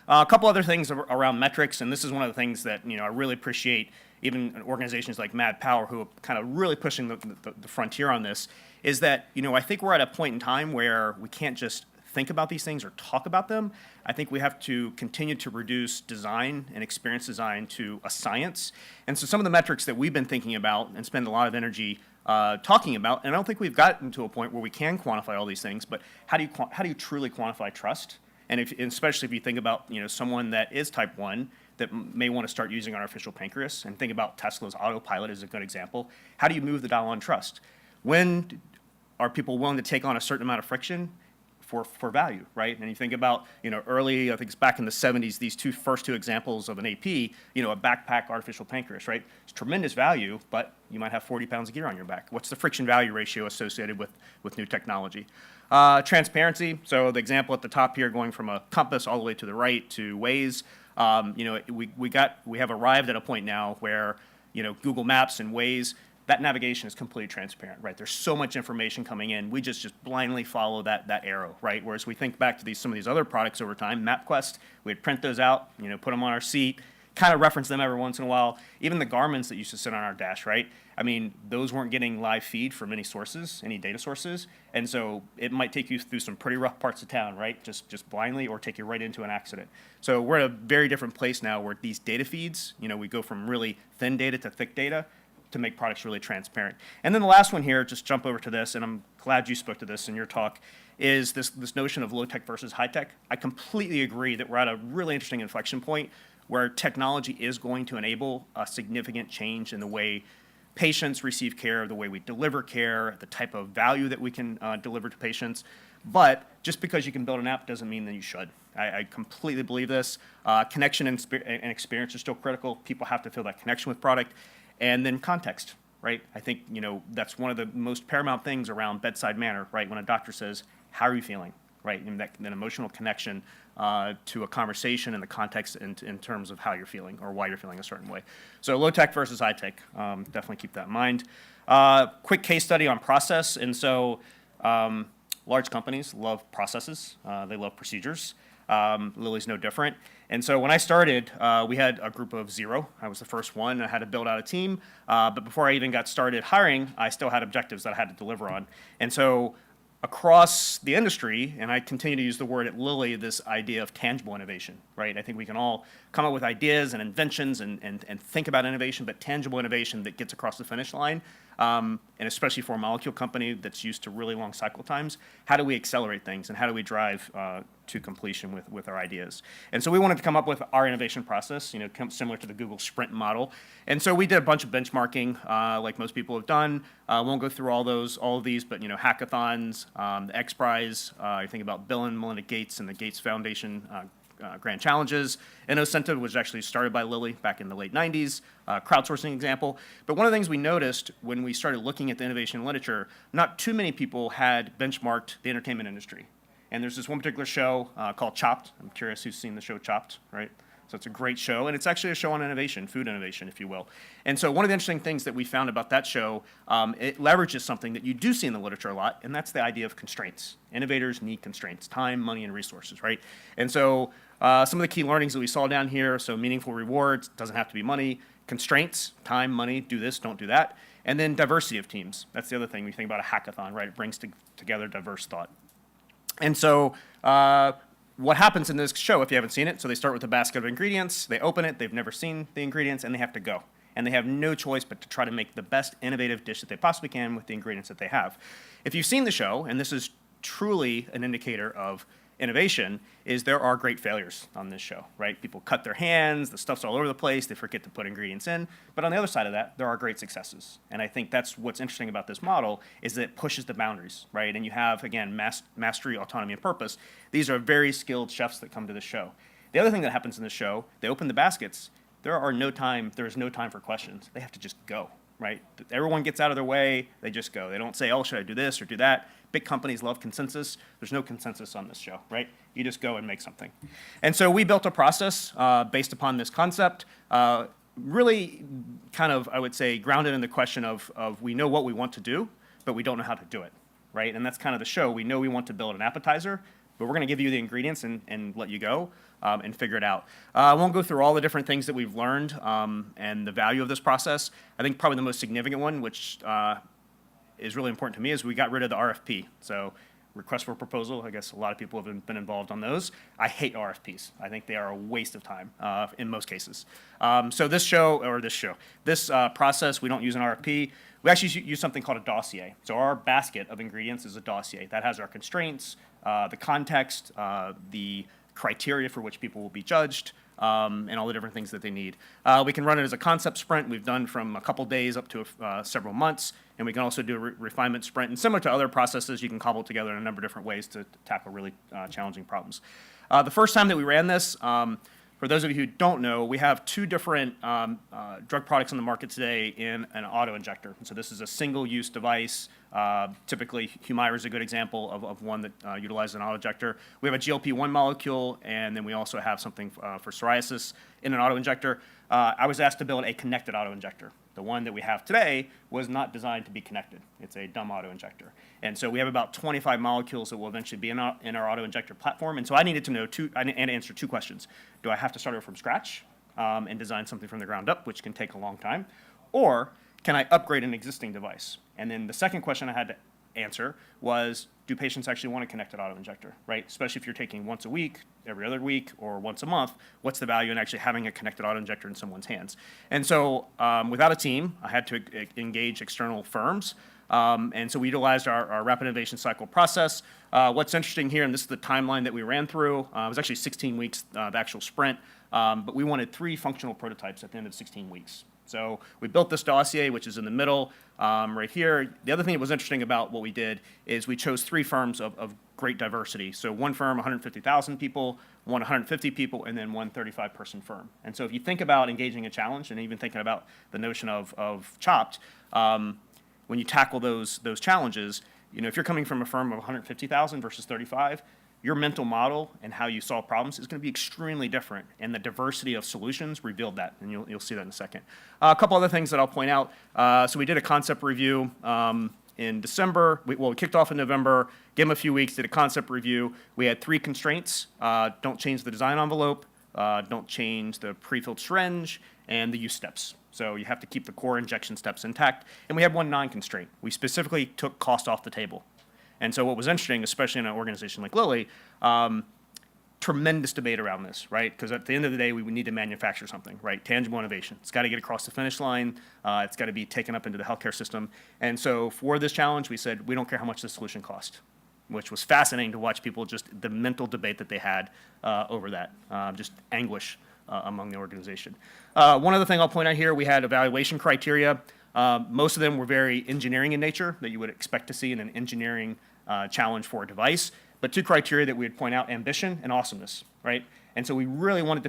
A couple other things around metrics, and this is one of the things that I really appreciate, even organizations like Mad Power, who are kind of really pushing the frontier on this, is that I think we're at a point in time where we can't just think about these things or talk about them. I think we have to continue to reduce design and experience design to a science. And so some of the metrics that we've been thinking about and spend a lot of energy talking about, and I don't think we've gotten to a point where we can quantify all these things, but how do you truly quantify trust? And especially if you think about someone that is type 1 that may want to start using artificial pancreas, and think about Tesla's autopilot as a good example. How do you move the dial on trust? When are people willing to take on a certain amount of friction for value, right? And you think about, early, I think it's back in the 70s, these first two examples of an AP, a backpack artificial pancreas, right? It's tremendous value, but you might have 40 pounds of gear on your back. What's the friction value ratio associated with new technology? Transparency, so the example at the top here going from a compass all the way to the right to Waze, we have arrived at a point now where, Google Maps and Waze, that navigation is completely transparent, right? There's so much information coming in. We just blindly follow that arrow, right? Whereas we think back to some of these other products over time, MapQuest, we'd print those out, put them on our seat, kind of reference them every once in a while. Even the Garmins that used to sit on our dash, right? I mean, those weren't getting live feed from any sources, any data sources. And so it might take you through some pretty rough parts of town, right? Just blindly, or take you right into an accident. So we're at a very different place now where these data feeds, we go from really thin data to thick data to make products really transparent. And then the last one here, just jump over to this, and I'm glad you spoke to this in your talk, is this notion of low-tech versus high-tech. I completely agree that we're at a really interesting inflection point where technology is going to enable a significant change in the way patients receive care, the way we deliver care, the type of value that we can deliver to patients. But just because you can build an app doesn't mean that you should. I completely believe this. Connection and experience are still critical. People have to feel that connection with product. And then context, right? I think, that's one of the most paramount things around bedside manner, right? When a doctor says, how are you feeling, right? And that emotional connection to a conversation and the context in terms of how you're feeling or why you're feeling a certain way. So low tech versus high tech, definitely keep that in mind. Quick case study on process. And so large companies love processes. They love procedures. Lilly's no different. And so when I started, we had a group of 0. I was the first one. I had to build out a team. But before I even got started hiring, I still had objectives that I had to deliver on. And so across the industry, and I continue to use the word at Lilly, this idea of tangible innovation, right? I think we can all come up with ideas and inventions and think about innovation, but tangible innovation that gets across the finish line, and especially for a molecule company that's used to really long cycle times, how do we accelerate things and how do we drive to completion with our ideas? And so we wanted to come up with our innovation process, similar to the Google Sprint model. And so we did a bunch of benchmarking, like most people have done. I won't go through all of these, but hackathons, the X Prize. I think about Bill and Melinda Gates and the Gates Foundation Grand Challenges. InnoCentive was actually started by Lilly back in the late 90s, crowdsourcing example. But one of the things we noticed when we started looking at the innovation literature, not too many people had benchmarked the entertainment industry. And there's this one particular show called Chopped. I'm curious who's seen the show Chopped, right? So it's a great show, and it's actually a show on innovation, food innovation, if you will. And so one of the interesting things that we found about that show, it leverages something that you do see in the literature a lot, and that's the idea of constraints. Innovators need constraints, time, money, and resources, right? And so some of the key learnings that we saw down here, so meaningful rewards, doesn't have to be money, constraints, time, money, do this, don't do that, and then diversity of teams. That's the other thing when you think about a hackathon, right? It brings together diverse thought. And so what happens in this show, if you haven't seen it, so they start with a basket of ingredients, they open it, they've never seen the ingredients, and they have to go. And they have no choice but to try to make the best innovative dish that they possibly can with the ingredients that they have. If you've seen the show, and this is truly an indicator of innovation, is there are great failures on this show, right? People cut their hands, the stuff's all over the place, they forget to put ingredients in. But on the other side of that, there are great successes. And I think that's what's interesting about this model, is that it pushes the boundaries, right? And you have, again, mastery, autonomy, and purpose. These are very skilled chefs that come to the show. The other thing that happens in the show, they open the baskets, there is no time for questions. They have to just go, right? Everyone gets out of their way, they just go. They don't say, oh, should I do this or do that? Big companies love consensus. There's no consensus on this show, right? You just go and make something. And so we built a process based upon this concept, really kind of, I would say, grounded in the question of we know what we want to do, but we don't know how to do it, right? And that's kind of the show. We know we want to build an appetizer, but we're going to give you the ingredients and let you go and figure it out. I won't go through all the different things that we've learned and the value of this process. I think probably the most significant one, which is really important to me, is we got rid of the RFP. So request for proposal, I guess a lot of people have been involved on those. I hate RFPs. I think they are a waste of time in most cases. So this process, we don't use an RFP. We actually use something called a dossier. So our basket of ingredients is a dossier that has our constraints, the context, the criteria for which people will be judged, and all the different things that they need. We can run it as a concept sprint. We've done from a couple days up to several months, and we can also do a refinement sprint. And similar to other processes, you can cobble it together in a number of different ways to tackle really challenging problems. The first time that we ran this, for those of you who don't know, we have two different drug products on the market today in an autoinjector. And so this is a single-use device. Typically, Humira is a good example of one that utilizes an autoinjector. We have a GLP-1 molecule, and then we also have something for psoriasis in an autoinjector. I was asked to build a connected autoinjector. The one that we have today was not designed to be connected. It's a dumb autoinjector. And so we have about 25 molecules that will eventually be in our autoinjector platform. And so I needed to know and answer two questions. Do I have to start over from scratch and design something from the ground up, which can take a long time? Or can I upgrade an existing device? And then the second question I had to answer was, do patients actually want a connected autoinjector, right? Especially if you're taking once a week, every other week, or once a month, what's the value in actually having a connected autoinjector in someone's hands? And so without a team, I had to engage external firms. And so we utilized our rapid innovation cycle process. What's interesting here, and this is the timeline that we ran through, it was actually 16 weeks, the actual sprint, but we wanted 3 functional prototypes at the end of 16 weeks. So we built this dossier, which is in the middle right here. The other thing that was interesting about what we did is we chose 3 firms of great diversity. So one firm, 150,000 people, one 150 people, and then one 35-person firm. And so if you think about engaging a challenge and even thinking about the notion of chopped, when you tackle those challenges, you know, if you're coming from a firm of 150,000 versus 35, your mental model and how you solve problems is going to be extremely different, and the diversity of solutions revealed that, and you'll see that in a second. A couple other things that I'll point out. So we did a concept review in December. We kicked off in November, gave them a few weeks, did a concept review. We had 3 constraints. Don't change the design envelope, don't change the pre-filled syringe, and the use steps. So you have to keep the core injection steps intact. And we had 1 non-constraint. We specifically took cost off the table. And so what was interesting, especially in an organization like Lilly, tremendous debate around this, right? Because at the end of the day, we would need to manufacture something, right? Tangible innovation. It's got to get across the finish line. It's got to be taken up into the healthcare system. And so for this challenge, we said, we don't care how much the solution cost, which was fascinating to watch people, just the mental debate that they had over that, just anguish among the organization. One other thing I'll point out here, we had evaluation criteria. Most of them were very engineering in nature that you would expect to see in an engineering challenge for a device. But 2 criteria that we would point out, ambition and awesomeness, right? And so we really wanted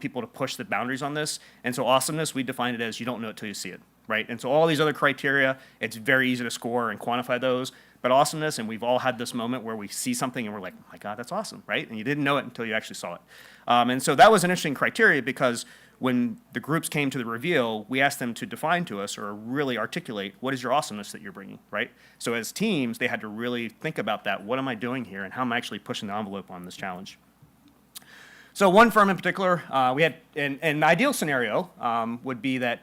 people to push the boundaries on this. And so awesomeness, we defined it as you don't know it till you see it, right? And so all these other criteria, it's very easy to score and quantify those. But awesomeness, and we've all had this moment where we see something and we're like, oh my God, that's awesome, right? And you didn't know it until you actually saw it. And so that was an interesting criteria because when the groups came to the reveal, we asked them to define to us or really articulate what is your awesomeness that you're bringing, right? So as teams, they had to really think about that. What am I doing here and how am I actually pushing the envelope on this challenge? So one firm in particular, we had an ideal scenario would be that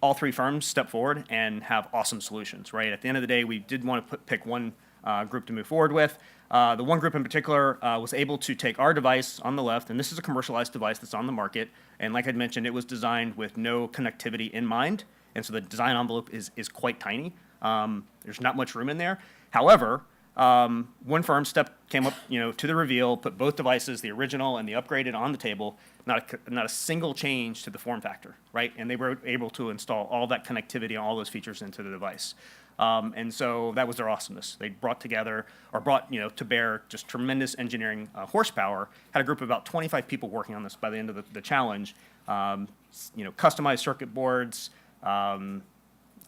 all 3 firms step forward and have awesome solutions, right? At the end of the day, we did want to pick one group to move forward with. The one group in particular was able to take our device on the left, and this is a commercialized device that's on the market. And like I mentioned, it was designed with no connectivity in mind. And so the design envelope is quite tiny. There's not much room in there. However, one firm came up to the reveal, put both devices, the original and the upgraded, on the table, not a single change to the form factor, right? And they were able to install all that connectivity and all those features into the device. And so that was their awesomeness. They brought to bear just tremendous engineering horsepower, had a group of about 25 people working on this by the end of the challenge, customized circuit boards,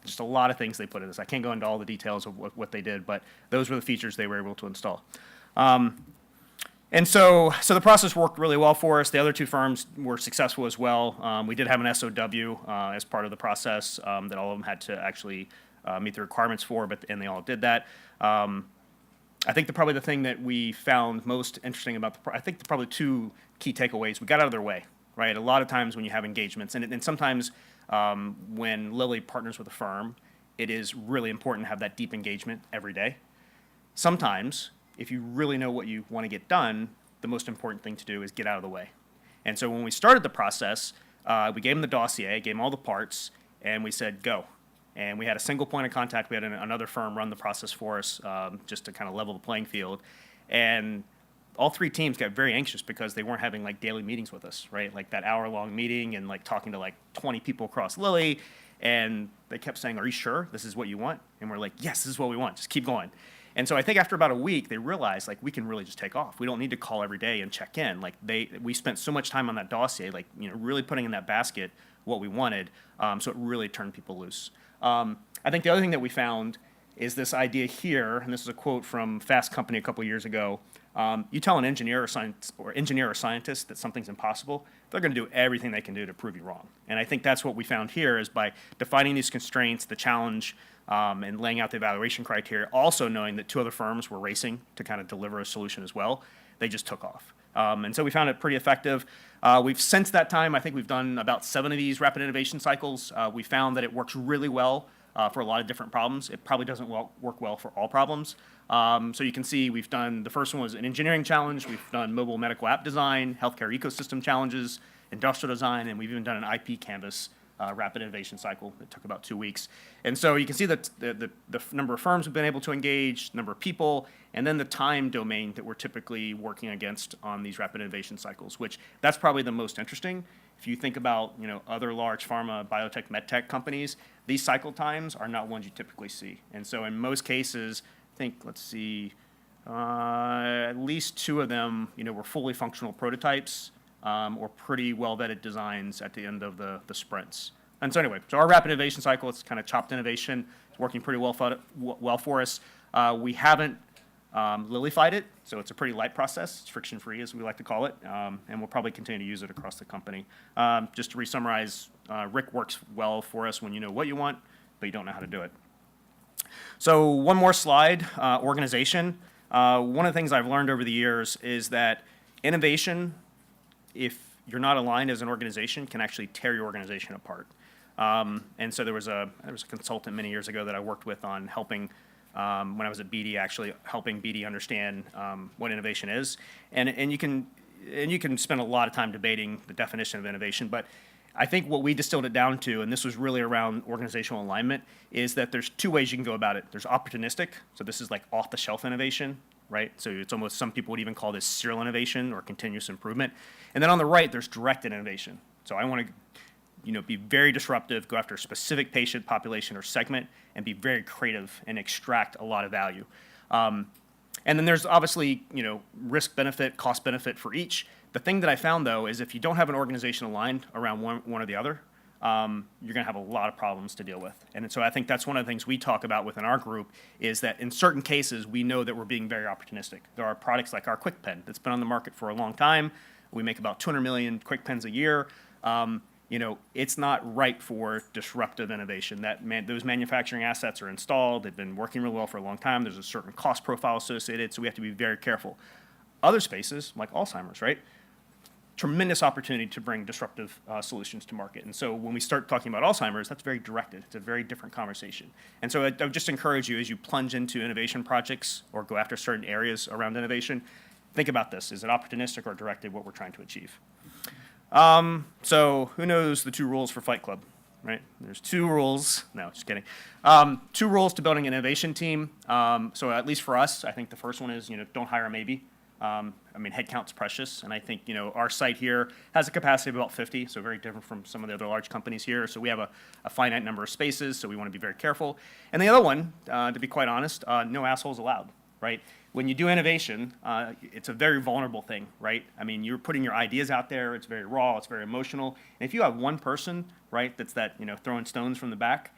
just a lot of things they put in this. I can't go into all the details of what they did, but those were the features they were able to install. And so the process worked really well for us. The other two firms were successful as well. We did have an SOW as part of the process that all of them had to actually meet the requirements for, and they all did that. I think probably the thing that we found most interesting about I think probably two key takeaways. We got out of their way, right? A lot of times when you have engagements, and sometimes when Lilly partners with a firm, it is really important to have that deep engagement every day. Sometimes, if you really know what you want to get done, the most important thing to do is get out of the way. And so when we started the process, we gave them the dossier, gave them all the parts, and we said, go. And we had a single point of contact. We had another firm run the process for us just to kind of level the playing field. And all three teams got very anxious because they weren't having like daily meetings with us, right? Like that hour-long meeting and like talking to like 20 people across Lilly. And they kept saying, are you sure this is what you want? And we're like, yes, this is what we want. Just keep going. And so I think after about a week, they realized like we can really just take off. We don't need to call every day and check in. Like we spent so much time on that dossier, like really putting in that basket what we wanted. So it really turned people loose. I think the other thing that we found is this idea here, and this is a quote from Fast Company a couple of years ago. You tell an engineer or scientist that something's impossible, they're going to do everything they can do to prove you wrong. And I think that's what we found here is by defining these constraints, the challenge, and laying out the evaluation criteria, also knowing that two other firms were racing to kind of deliver a solution as well, they just took off. And so we found it pretty effective. We've since that time, I think we've done about 7 of these rapid innovation cycles. We found that it works really well for a lot of different problems. It probably doesn't work well for all problems. So you can see we've done, the first one was an engineering challenge. We've done mobile medical app design, healthcare ecosystem challenges, industrial design, and we've even done an IP canvas rapid innovation cycle that took about 2 weeks. And so you can see that the number of firms we've been able to engage, number of people, and then the time domain that we're typically working against on these rapid innovation cycles, which that's probably the most interesting. If you think about other large pharma, biotech, medtech companies, these cycle times are not ones you typically see. And so in most cases, I think, let's see, at least 2 of them were fully functional prototypes or pretty well-vetted designs at the end of the sprints. And so anyway, so our rapid innovation cycle, it's kind of chopped innovation. It's working pretty well for us. We haven't Lillified it, so it's a pretty light process. It's friction-free, as we like to call it, and we'll probably continue to use it across the company. Just to re-summarize, RIC works well for us when you know what you want, but you don't know how to do it. So one more slide, organization. One of the things I've learned over the years is that innovation, if you're not aligned as an organization, can actually tear your organization apart. And so there was a consultant many years ago that I worked with on helping, when I was at BD, actually helping BD understand what innovation is. And you can spend a lot of time debating the definition of innovation, but I think what we distilled it down to, and this was really around organizational alignment, is that there's 2 ways you can go about it. There's opportunistic, so this is like off-the-shelf innovation, right? So it's almost, some people would even call this serial innovation or continuous improvement. And then on the right, there's directed innovation. So I want to be very disruptive, go after a specific patient population or segment, and be very creative and extract a lot of value. And then there's obviously, risk benefit, cost benefit for each. The thing that I found, though, is if you don't have an organization aligned around one or the other, you're going to have a lot of problems to deal with. And so I think that's one of the things we talk about within our group is that in certain cases, we know that we're being very opportunistic. There are products like our Quick Pen that's been on the market for a long time. We make about 200 million Quick Pens a year. It's not right for disruptive innovation. Those manufacturing assets are installed. They've been working really well for a long time. There's a certain cost profile associated, so we have to be very careful. Other spaces, like Alzheimer's, right? Tremendous opportunity to bring disruptive solutions to market. And so when we start talking about Alzheimer's, that's very directed. It's a very different conversation. And so I would just encourage you, as you plunge into innovation projects or go after certain areas around innovation, think about this. Is it opportunistic or directed, what we're trying to achieve? So who knows the 2 rules for Fight Club, right? There's 2 rules. No, just kidding. 2 rules to building an innovation team. So at least for us, I think the first one is, don't hire a maybe. Headcount's precious, and I think, our site here has a capacity of about 50, so very different from some of the other large companies here. So we have a finite number of spaces, so we want to be very careful. And the other one, to be quite honest, no assholes allowed, right? When you do innovation, it's a very vulnerable thing, right? You're putting your ideas out there. It's very raw. It's very emotional. And if you have one person, right, that's throwing stones from the back,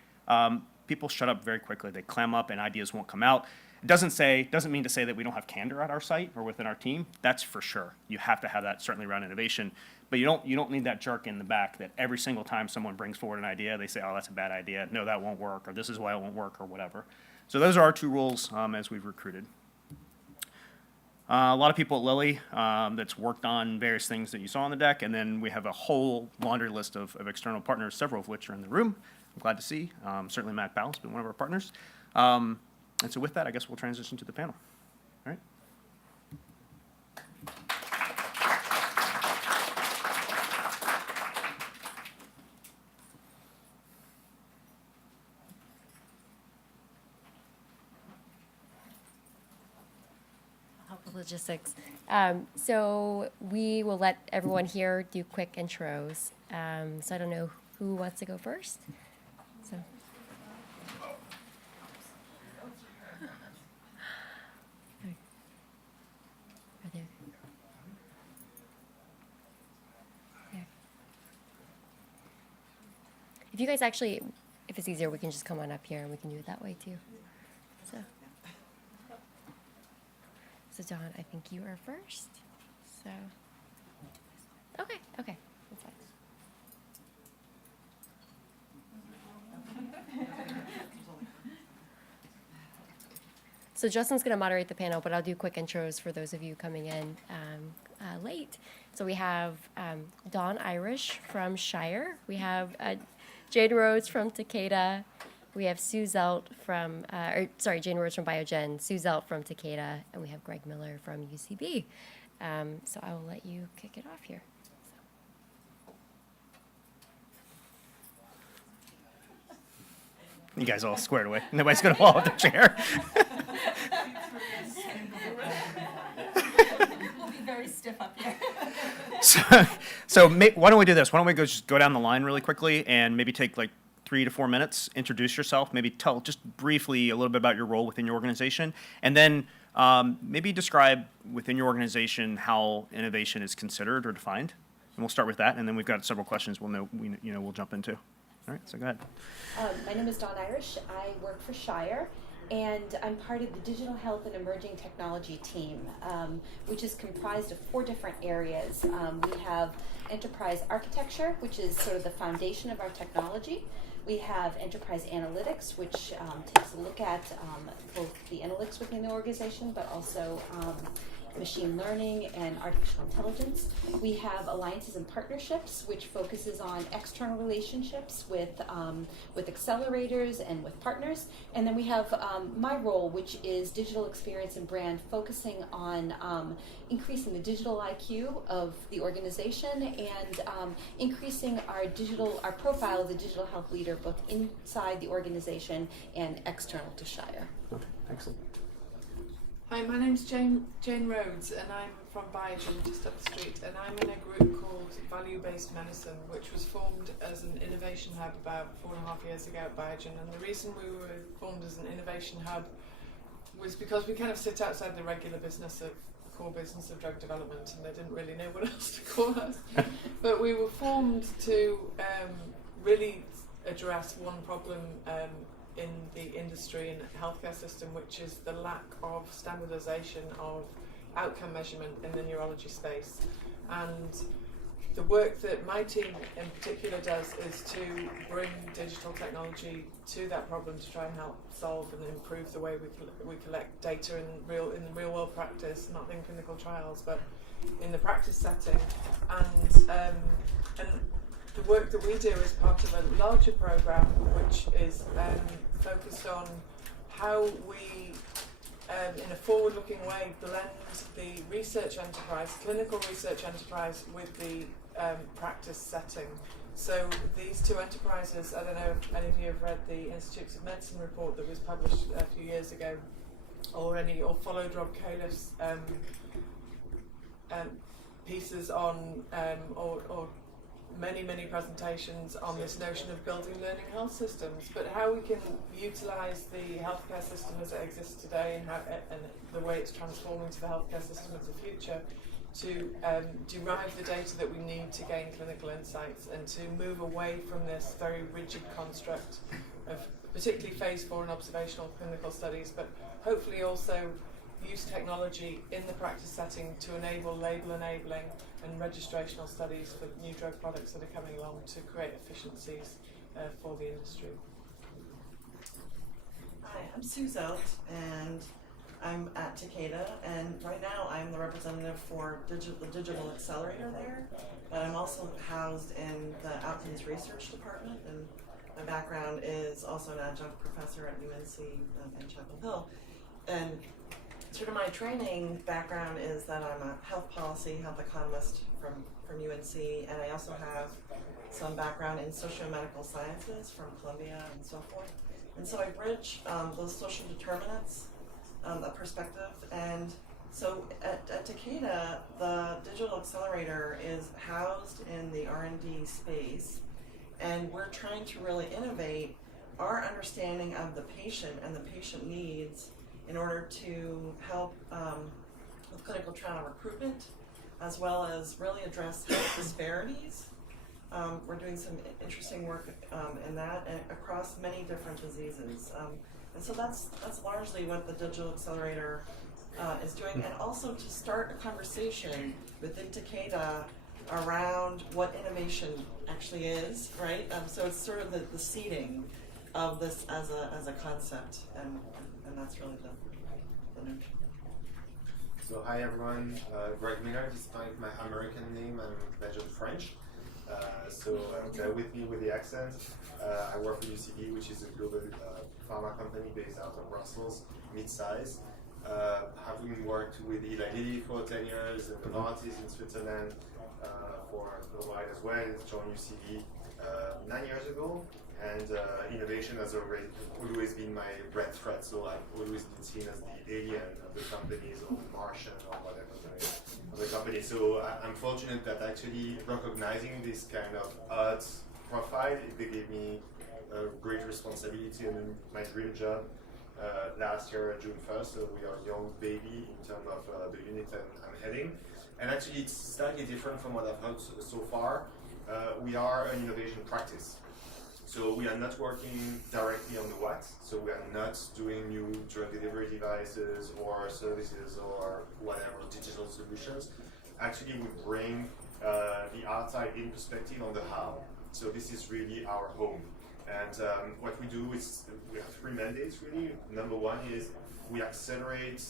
people shut up very quickly. They clam up and ideas won't come out. It doesn't mean to say that we don't have candor at our site or within our team. That's for sure. You have to have that certainly around innovation. But you don't need that jerk in the back that every single time someone brings forward an idea, they say, oh, that's a bad idea. No, that won't work, or this is why it won't work, or whatever. So those are our two rules as we've recruited. A lot of people at Lilly that's worked on various things that you saw on the deck, and then we have a whole laundry list of external partners, several of which are in the room. I'm glad to see. Certainly Matt Bowles has been one of our partners. And so with that, I guess we'll transition to the panel. All right. Logistics. So we will let everyone here do quick intros. So I don't know who wants to go first. So. Are there? There. If you guys actually, if it's easier, we can just come on up here and we can do it that way too. So Dawn, I think you are first. So, okay, that's fine. So Justin's going to moderate the panel, but I'll do quick intros for those of you coming in late. So we have Dawn Irish from Shire. We have Jade Rhodes from Takeda. We have Sue Zelt from, Jane Rhodes from Biogen, Sue Zelt from Takeda, and we have Greg Miller from UCB. So I will let you kick it off here. You guys all squared away. Nobody's going to fall off the chair. We'll be very stiff up here. So why don't we do this? Why don't we just go down the line really quickly and maybe take like 3 to 4 minutes, introduce yourself, maybe tell just briefly a little bit about your role within your organization, and then maybe describe within your organization how innovation is considered or defined. And we'll start with that, and then we've got several questions we'll jump into. All right, so go ahead. My name is Dawn Irish. I work for Shire, and I'm part of the Digital Health and Emerging Technology team, which is comprised of 4 different areas. We have enterprise architecture, which is sort of the foundation of our technology. We have enterprise analytics, which takes a look at both the analytics within the organization, but also machine learning and artificial intelligence. We have alliances and partnerships, which focuses on external relationships with accelerators and with partners. And then we have my role, which is digital experience and brand, focusing on increasing the digital IQ of the organization and increasing our profile as a digital health leader, both inside the organization and external to Shire. Okay, excellent. Hi, my name's Jane Rhodes, and I'm from Biogen, just up the street, and I'm in a group called Value-Based Medicine, which was formed as an innovation hub about 4.5 years ago at Biogen. And the reason we were formed as an innovation hub was because we kind of sit outside the regular business of core business of drug development, and they didn't really know what else to call us. But we were formed to really address one problem in the industry and healthcare system, which is the lack of standardization of outcome measurement in the neurology space. And the work that my team in particular does is to bring digital technology to that problem to try and help solve and improve the way we collect data in the real world practice, not in clinical trials, but in the practice setting. And the work that we do is part of a larger program, which is focused on how we, in a forward-looking way, blend the research enterprise, clinical research enterprise, with the practice setting. So these 2 enterprises, I don't know if any of you have read the Institutes of Medicine report that was published a few years ago, or followed Rob Califf's pieces on, or many presentations on this notion of building learning health systems, but how we can utilise the healthcare system as it exists today and the way it's transforming to the healthcare system of the future to derive the data that we need to gain clinical insights and to move away from this very rigid construct of particularly phase 4 and observational clinical studies, but hopefully also use technology in the practice setting to enable label enabling and registrational studies for new drug products that are coming along to create efficiencies for the industry. Hi, I'm Sue Zout, and I'm at Takeda, and right now I'm the representative for the digital accelerator there, but I'm also housed in the Outcomes Research Department, and my background is also an adjunct professor at UNC in Chapel Hill. And sort of my training background is that I'm a health policy, health economist from UNC, and I also have some background in socio-medical sciences from Columbia and so forth. And so I bridge those social determinants, a perspective, and so at Takeda, the digital accelerator is housed in the R&D space, and we're trying to really innovate our understanding of the patient and the patient needs in order to help with clinical trial recruitment, as well as really address health disparities. We're doing some interesting work in that and across many different diseases. And so that's largely what the Digital Accelerator is doing, and also to start a conversation within Takeda around what innovation actually is, right? So it's sort of the seeding of this as a concept, and that's really the notion. So hi everyone, Greg Miller, despite my American name, I'm Belgian French. So bear with me with the accent. I work for UCB, which is a global pharma company based out of Brussels, mid-size. Having worked with Eli Lilly for 10 years and Novartis in Switzerland for a while as well, joined UCB 9 years ago. And innovation has always been my red thread, so I've always been seen as the alien of the companies, or the Martian, or whatever of the company. So I'm fortunate that actually recognizing this kind of odd profile, they gave me a great responsibility and my dream job last year, June 1st. So we are a young baby in terms of the unit I'm heading. And actually it's slightly different from what I've heard so far. We are an innovation practice. So we are not working directly on the what, so we are not doing new drug delivery devices or services or whatever, digital solutions. Actually, we bring the outside-in perspective on the how. So this is really our home. And what we do is, we have 3 mandates really. Number 1 is we accelerate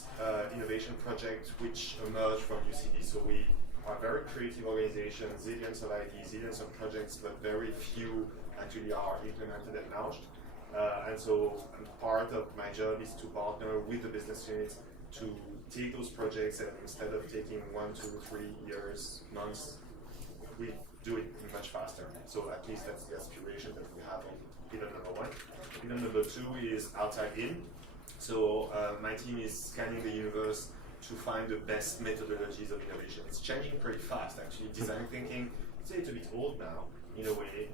innovation projects which emerge from UCB. So we are a very creative organization, zillions of ideas, zillions of projects, but very few actually are implemented and launched. And so part of my job is to partner with the business units to take those projects, and instead of taking 1, 2, 3 years, months, we do it much faster. So at least that's the aspiration that we have on pillar number 1. Pillar number 2 is outside in. So my team is scanning the universe to find the best methodologies of innovation. It's changing pretty fast, actually. Design thinking, I'd say it's a bit old now, in a way,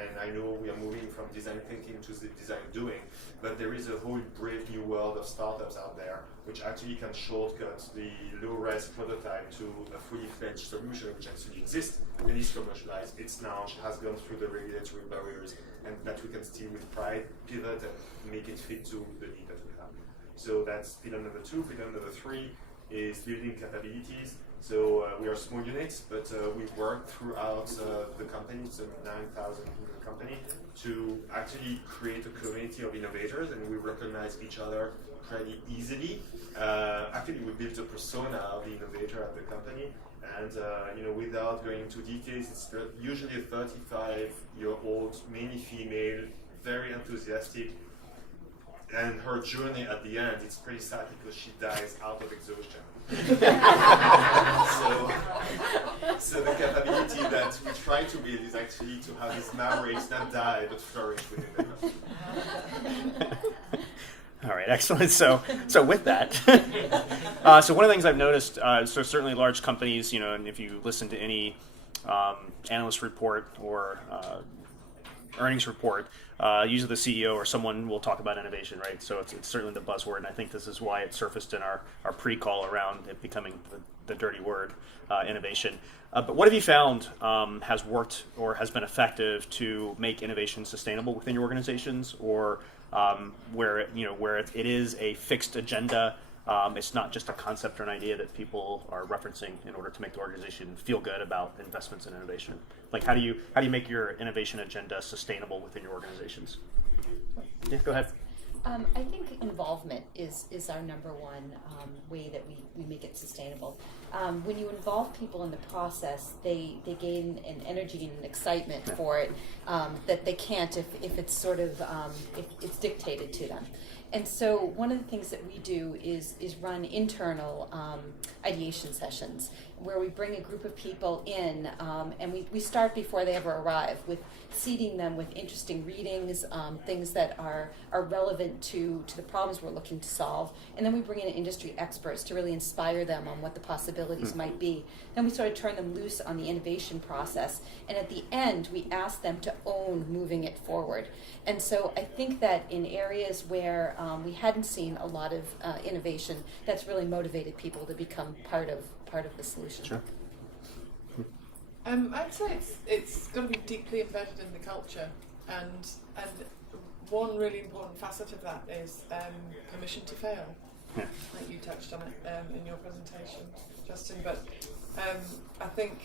and I know we are moving from design thinking to design doing, but there is a whole brave new world of startups out there which actually can shortcut the low-res prototype to a fully fledged solution which actually exists and is commercialized. It's launched, has gone through the regulatory barriers, and that we can still with pride pivot and make it fit to the need that we have. So that's pillar number 2. Pillar number 3 is building capabilities. So we are a small unit, but we work throughout the company, it's a 9,000 people company, to actually create a community of innovators, and we recognize each other pretty easily. Actually, we built a persona of the innovator at the company, and without going into details, it's usually a 35-year-old, mainly female, very enthusiastic. And her journey at the end, it's pretty sad because she dies out of exhaustion. so the capability that we try to build is actually to have this marriage not die but flourish within the company. All right, excellent. So with that, so one of the things I've noticed, so certainly large companies, and if you listen to any analyst report or earnings report, usually the CEO or someone will talk about innovation, right? So it's certainly the buzzword, and I think this is why it surfaced in our pre-call around it becoming the dirty word, innovation. But what have you found has worked or has been effective to make innovation sustainable within your organizations, or where it is a fixed agenda. It's not just a concept or an idea that people are referencing in order to make the organization feel good about investments in innovation. Like how do you make your innovation agenda sustainable within your organizations? Yeah, go ahead. I think involvement is our number one way that we make it sustainable. When you involve people in the process, they gain an energy and an excitement for it that they can't if it's sort of if it's dictated to them. And so one of the things that we do is run internal ideation sessions where we bring a group of people in and we start before they ever arrive with seeding them with interesting readings, things that are relevant to the problems we're looking to solve. And then we bring in industry experts to really inspire them on what the possibilities might be. Then we sort of turn them loose on the innovation process. And at the end, we ask them to own moving it forward. And so I think that in areas where we hadn't seen a lot of innovation, that's really motivated people to become part of the solution. Sure. I'd say it's got to be deeply embedded in the culture, and one really important facet of that is permission to fail. Yeah. Like you touched on it in your presentation, Justin. But I think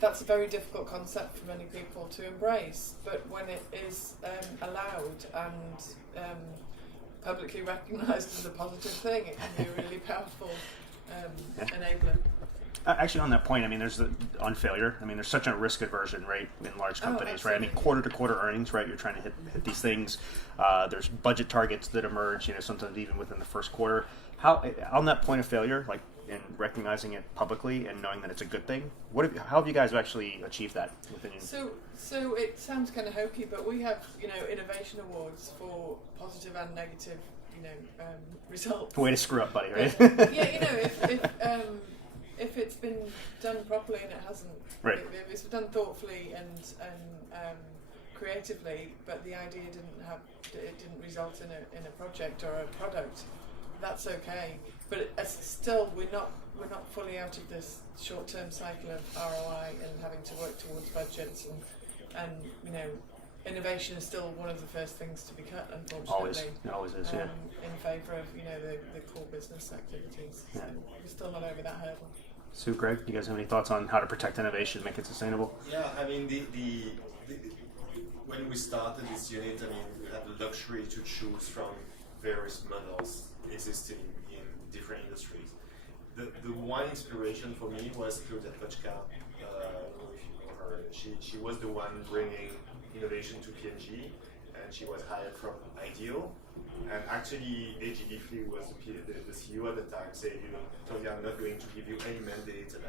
that's a very difficult concept for many people to embrace. But when it is allowed and publicly recognised as a positive thing, it can be a really powerful enabler. Actually, on that point, I mean, on failure. I mean, there's such a risk aversion, right, in large companies, right? I mean, quarter to quarter earnings, right? You're trying to hit these things. There's budget targets that emerge, sometimes even within the first quarter. How, on that point of failure, like in recognizing it publicly and knowing that it's a good thing, how have you guys actually achieved that within you? So it sounds kind of hokey, but we have innovation awards for positive and negative results. Way to screw up, buddy, right? Yeah, if it's been done properly and it hasn't, right. If it's done thoughtfully and creatively, but the idea didn't result in a project or a product, that's okay. But still, we're not fully out of this short-term cycle of ROI and having to work towards budgets and innovation is still one of the first things to be cut, unfortunately. It always is, yeah. In favour of the core business activities. So we're still not over that hurdle. Sue, Greg, you guys have any thoughts on how to protect innovation, make it sustainable? Yeah, I mean, when we started this unit, I mean, we had the luxury to choose from various models existing in different industries. The one inspiration for me was Claudia Toczka. I don't know if you know her. She was the one bringing innovation to P&G, and she was hired from Ideal. And actually, A.G. Giffley was the CEO at the time, said, Tony, I'm not going to give you any mandate, and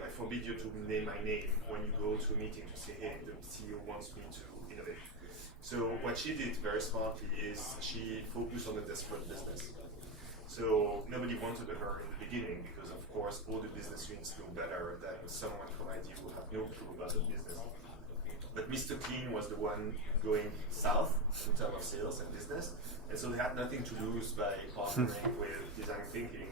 I forbid you to name my name when you go to a meeting to say, hey, the CEO wants me to innovate. So what she did very smartly is she focused on the desperate business. So nobody wanted her in the beginning because, of course, all the business units know better than someone from Ideal who have no clue about the business. But Mr. Clean was the one going south in terms of sales and business, and so they had nothing to lose by partnering with design thinking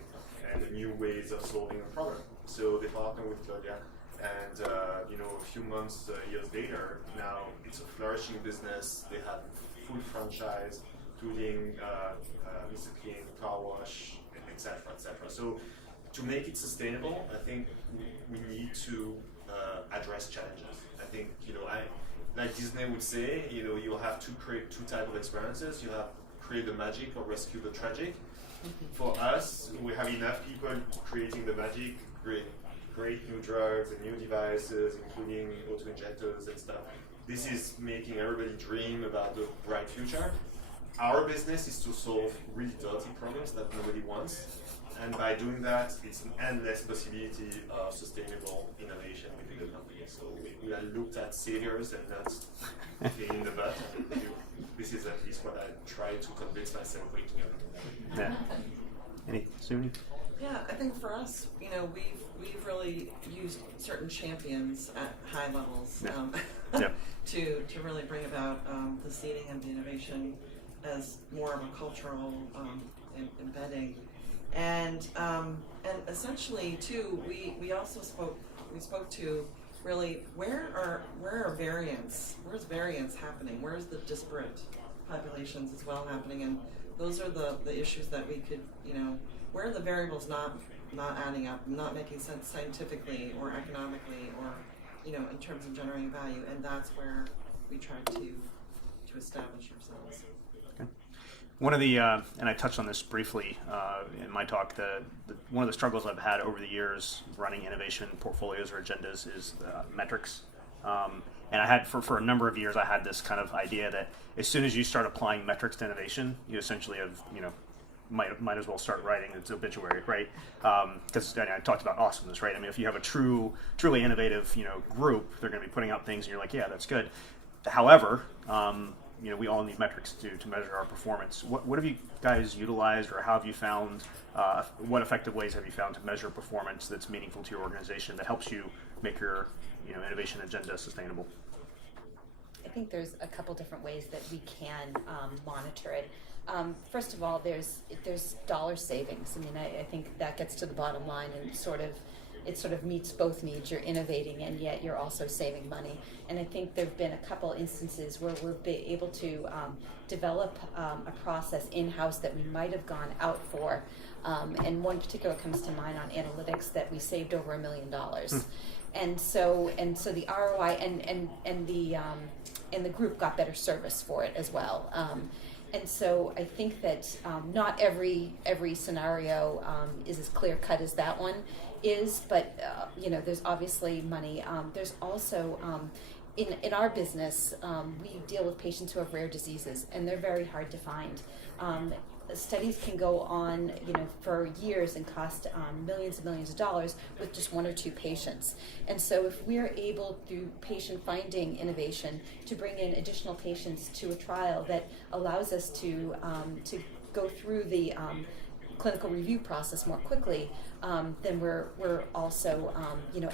and the new ways of solving a problem. So they partnered with Claudia, and a few months, years later, now it's a flourishing business. They have full franchise, including Mr. Clean, car wash, etc., etc. So to make it sustainable, I think we need to address challenges. I think, like Disney would say, you'll have to create two types of experiences. You have create the magic or rescue the tragic. For us, we have enough people creating the magic, create new drugs and new devices, including autoinjectors and stuff. This is making everybody dream about the bright future. Our business is to solve really dirty problems that nobody wants. And by doing that, it's an endless possibility of sustainable innovation within the company. So we have looked at saviors and not pain in the butt. This is at least what I try to convince myself waking up. Yeah. Any, Suni? Yeah, I think for us, we've really used certain champions at high levels to really bring about the seeding and the innovation as more of a cultural embedding. And essentially too, we also spoke to really where are variants? Where's variance happening? Where's the disparate populations as well happening, and those are the issues that we could, where are the variables not adding up, not making sense scientifically or economically or, in terms of generating value, and that's where we try to establish ourselves. One of the, and I touched on this briefly in my talk, one of the struggles I've had over the years running innovation portfolios or agendas is metrics. And I had, for a number of years, I had this kind of idea that as soon as you start applying metrics to innovation, you essentially have, might as well start writing its obituary, right? Because I talked about awesomeness, right? I mean, if you have a truly innovative, group, they're going to be putting out things, and you're like, yeah, that's good. However, we all need metrics to measure our performance. What have you guys utilized, or how have you found, what effective ways have you found to measure performance that's meaningful to your organization that helps you make your innovation agenda sustainable? I think there's a couple different ways that we can monitor it. First of all, there's dollar savings. I mean, I think that gets to the bottom line, and it sort of meets both needs. You're innovating, and yet you're also saving money. And I think there have been a couple instances where we've been able to develop a process in-house that we might have gone out for. And one particular comes to mind on analytics that we saved over $1 million. And so the ROI and the group got better service for it as well. And so I think that not every scenario is as clear cut as that one is, but there's obviously money. There's also in our business, we deal with patients who have rare diseases, and they're very hard to find. Studies can go on, for years and cost millions and millions of dollars with just one or two patients. And so if we're able, through patient finding innovation, to bring in additional patients to a trial that allows us to go through the clinical review process more quickly, then we're also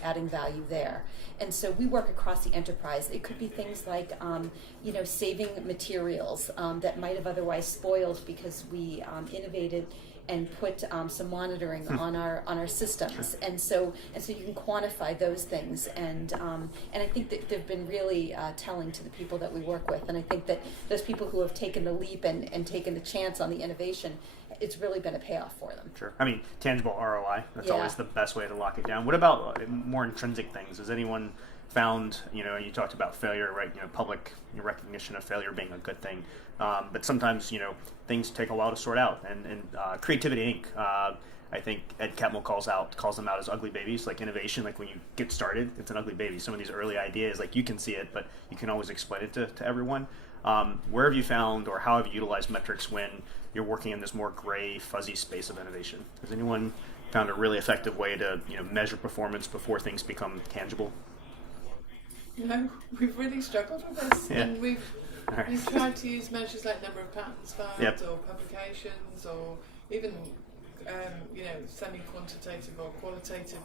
adding value there. And so we work across the enterprise. It could be things like saving materials that might have otherwise spoiled because we innovated and put some monitoring on our systems, and so you can quantify those things, and I think that they've been really telling to the people that we work with, and I think that those people who have taken the leap and taken the chance on the innovation, it's really been a payoff for them. Sure. I mean, tangible ROI, that's always the best way to lock it down. What about more intrinsic things? Has anyone found, you talked about failure, right? Public recognition of failure being a good thing. But sometimes, things take a while to sort out. And Creativity Inc., I think Ed Catmull calls them out as ugly babies, like innovation. Like when you get started, it's an ugly baby. Some of these early ideas, like you can see it, but you can always explain it to everyone. Where have you found, or how have you utilized metrics when you're working in this more gray, fuzzy space of innovation? Has anyone found a really effective way to measure performance before things become tangible? We've really struggled with this, and we've tried to use measures like number of patents filed, or publications, or even semi-quantitative or qualitative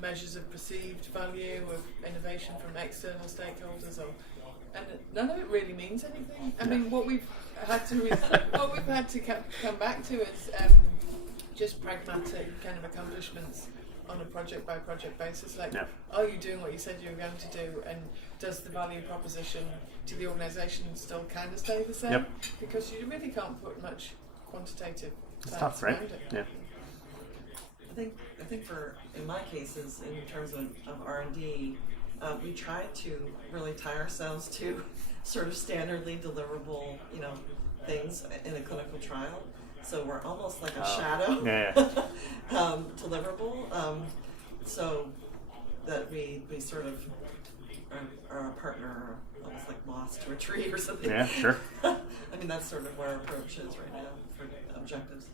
measures of perceived value of innovation from external stakeholders, and none of it really means anything. I mean, what we've had to come back to is just pragmatic kind of accomplishments on a project by project basis. Like, are you doing what you said you were going to do, and does the value proposition to the organisation still kind of stay the same? Yep. Because you really can't put much quantitative. It's tough, right? Yeah. I think in my cases, in terms of R&D, we try to really tie ourselves to sort of standardly deliverable, things in a clinical trial. So we're almost like a shadow deliverable, so that we sort of are a partner, almost like moss to a tree or something. Yeah, sure. I mean, that's sort of where our approach is right now for objectives.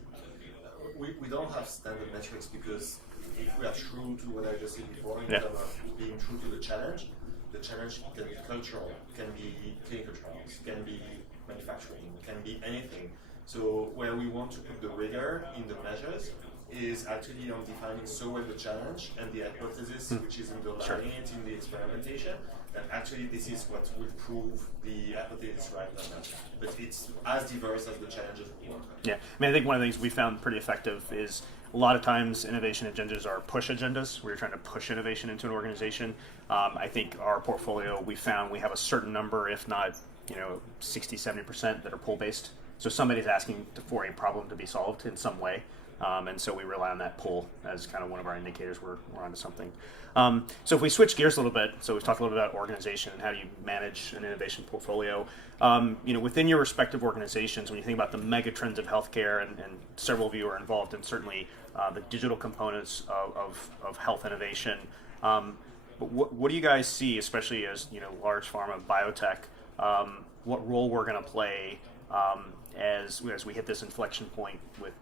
We don't have standard metrics because if we are true to what I just said before, in terms of being true to the challenge can be cultural, can be clinical trials, can be manufacturing, can be anything. So where we want to put the rigor in the measures is actually on defining so well the challenge and the hypothesis which is underlying it in the experimentation, that actually this is what will prove the hypothesis right or not. But it's as diverse as the challenges we work on. Yeah, I mean, I think one of the things we found pretty effective is a lot of times innovation agendas are push agendas, where you're trying to push innovation into an organization. I think our portfolio, we found we have a certain number, if not 60, 70% that are pull-based. So somebody's asking for a problem to be solved in some way. And so we rely on that pull as kind of one of our indicators we're onto something. So if we switch gears a little bit, so we've talked a little bit about organization and how do you manage an innovation portfolio. Within your respective organizations, when you think about the mega trends of healthcare, and several of you are involved in certainly the digital components of health innovation, but what do you guys see, especially as large pharma, biotech, what role we're going to play as we hit this inflection point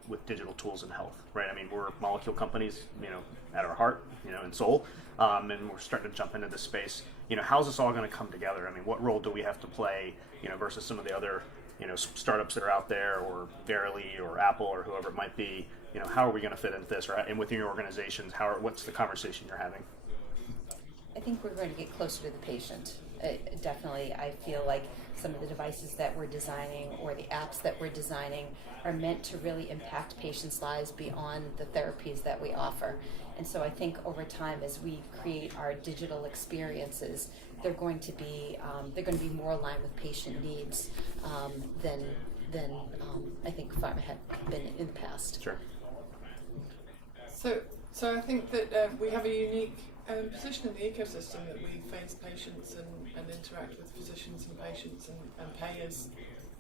with digital tools in health, right? I mean, we're molecule companies, at our heart, and soul, and we're starting to jump into this space. How's this all going to come together? I mean, what role do we have to play, versus some of the other, startups that are out there, or Verily, or Apple, or whoever it might be? How are we going to fit into this, right? And within your organizations, what's the conversation you're having? I think we're going to get closer to the patient. Definitely, I feel like some of the devices that we're designing or the apps that we're designing are meant to really impact patients' lives beyond the therapies that we offer. And so I think over time, as we create our digital experiences, they're going to be more aligned with patient needs than I think pharma had been in the past. Sure. So I think that we have a unique position in the ecosystem, that we face patients and interact with physicians and patients and payers.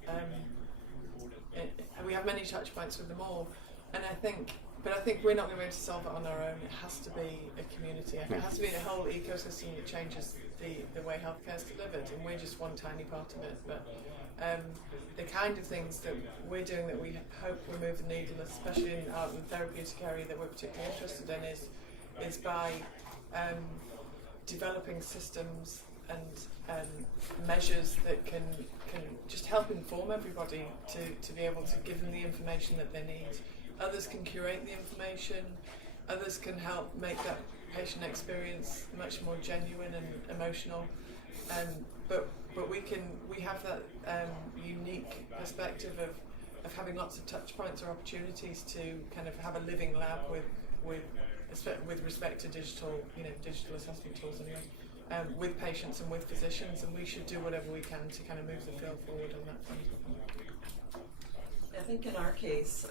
And we have many touch points with them all. And I think we're not going to be able to solve it on our own. It has to be a community. It has to be a whole ecosystem that changes the way healthcare is delivered, and we're just one tiny part of it. But the kind of things that we're doing that we hope will move the needle, especially in art and therapeutic area that we're particularly interested in, is by developing systems and measures that can just help inform everybody to be able to give them the information that they need. Others can curate the information, others can help make that patient experience much more genuine and emotional. But we have that unique perspective of having lots of touch points or opportunities to kind of have a living lab with respect to digital assessment tools anyway, with patients and with physicians, and we should do whatever we can to kind of move the field forward on that front. I think in our case,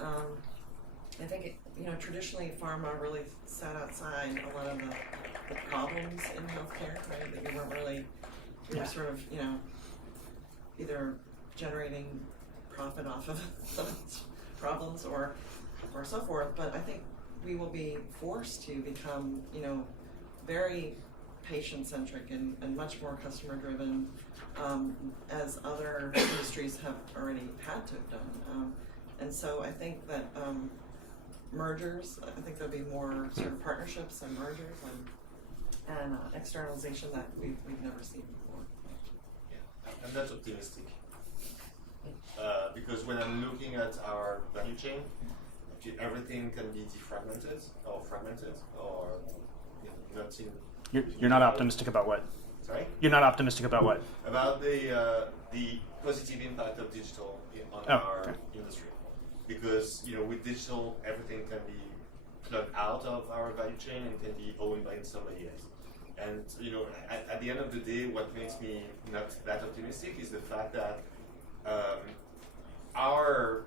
I think traditionally pharma really sat outside a lot of the problems in healthcare, right? That you weren't really, you were sort of, either generating profit off of those problems or so forth. But I think we will be forced to become, very patient-centric and much more customer-driven, as other industries have already had to have done. And so I think that mergers, I think there'll be more sort of partnerships and mergers and externalization that we've never seen before. Yeah, I'm not optimistic. Because when I'm looking at our value chain, everything can be defragmented or fragmented or not in. You're not optimistic about what? Sorry? You're not optimistic about what? About the positive impact of digital on our industry. Because with digital, everything can be plugged out of our value chain and can be owned by somebody else. And at the end of the day, what makes me not that optimistic is the fact that our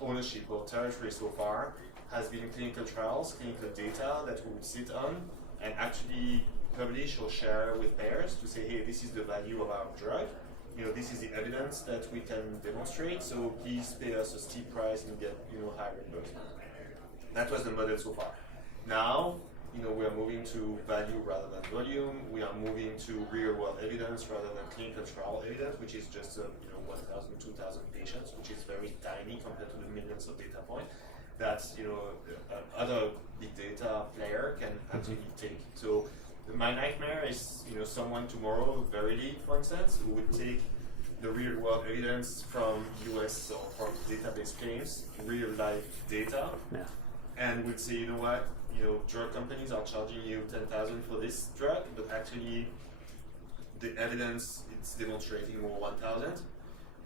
ownership or territory so far has been clinical trials, clinical data that we would sit on and actually publish or share with payers to say, hey, this is the value of our drug. This is the evidence that we can demonstrate, so please pay us a steep price and get, high reimbursement. That was the model so far. Now, we are moving to value rather than volume. We are moving to real-world evidence rather than clinical trial evidence, which is just 1,000, 2,000 patients, which is very tiny compared to the millions of data points that other big data player can actually take. So my nightmare is someone tomorrow, Verily, for instance, who would take the real-world evidence from US or from database claims, real-life data, and would say, drug companies are charging you $10,000 for this drug, but actually the evidence it's demonstrating more 1,000.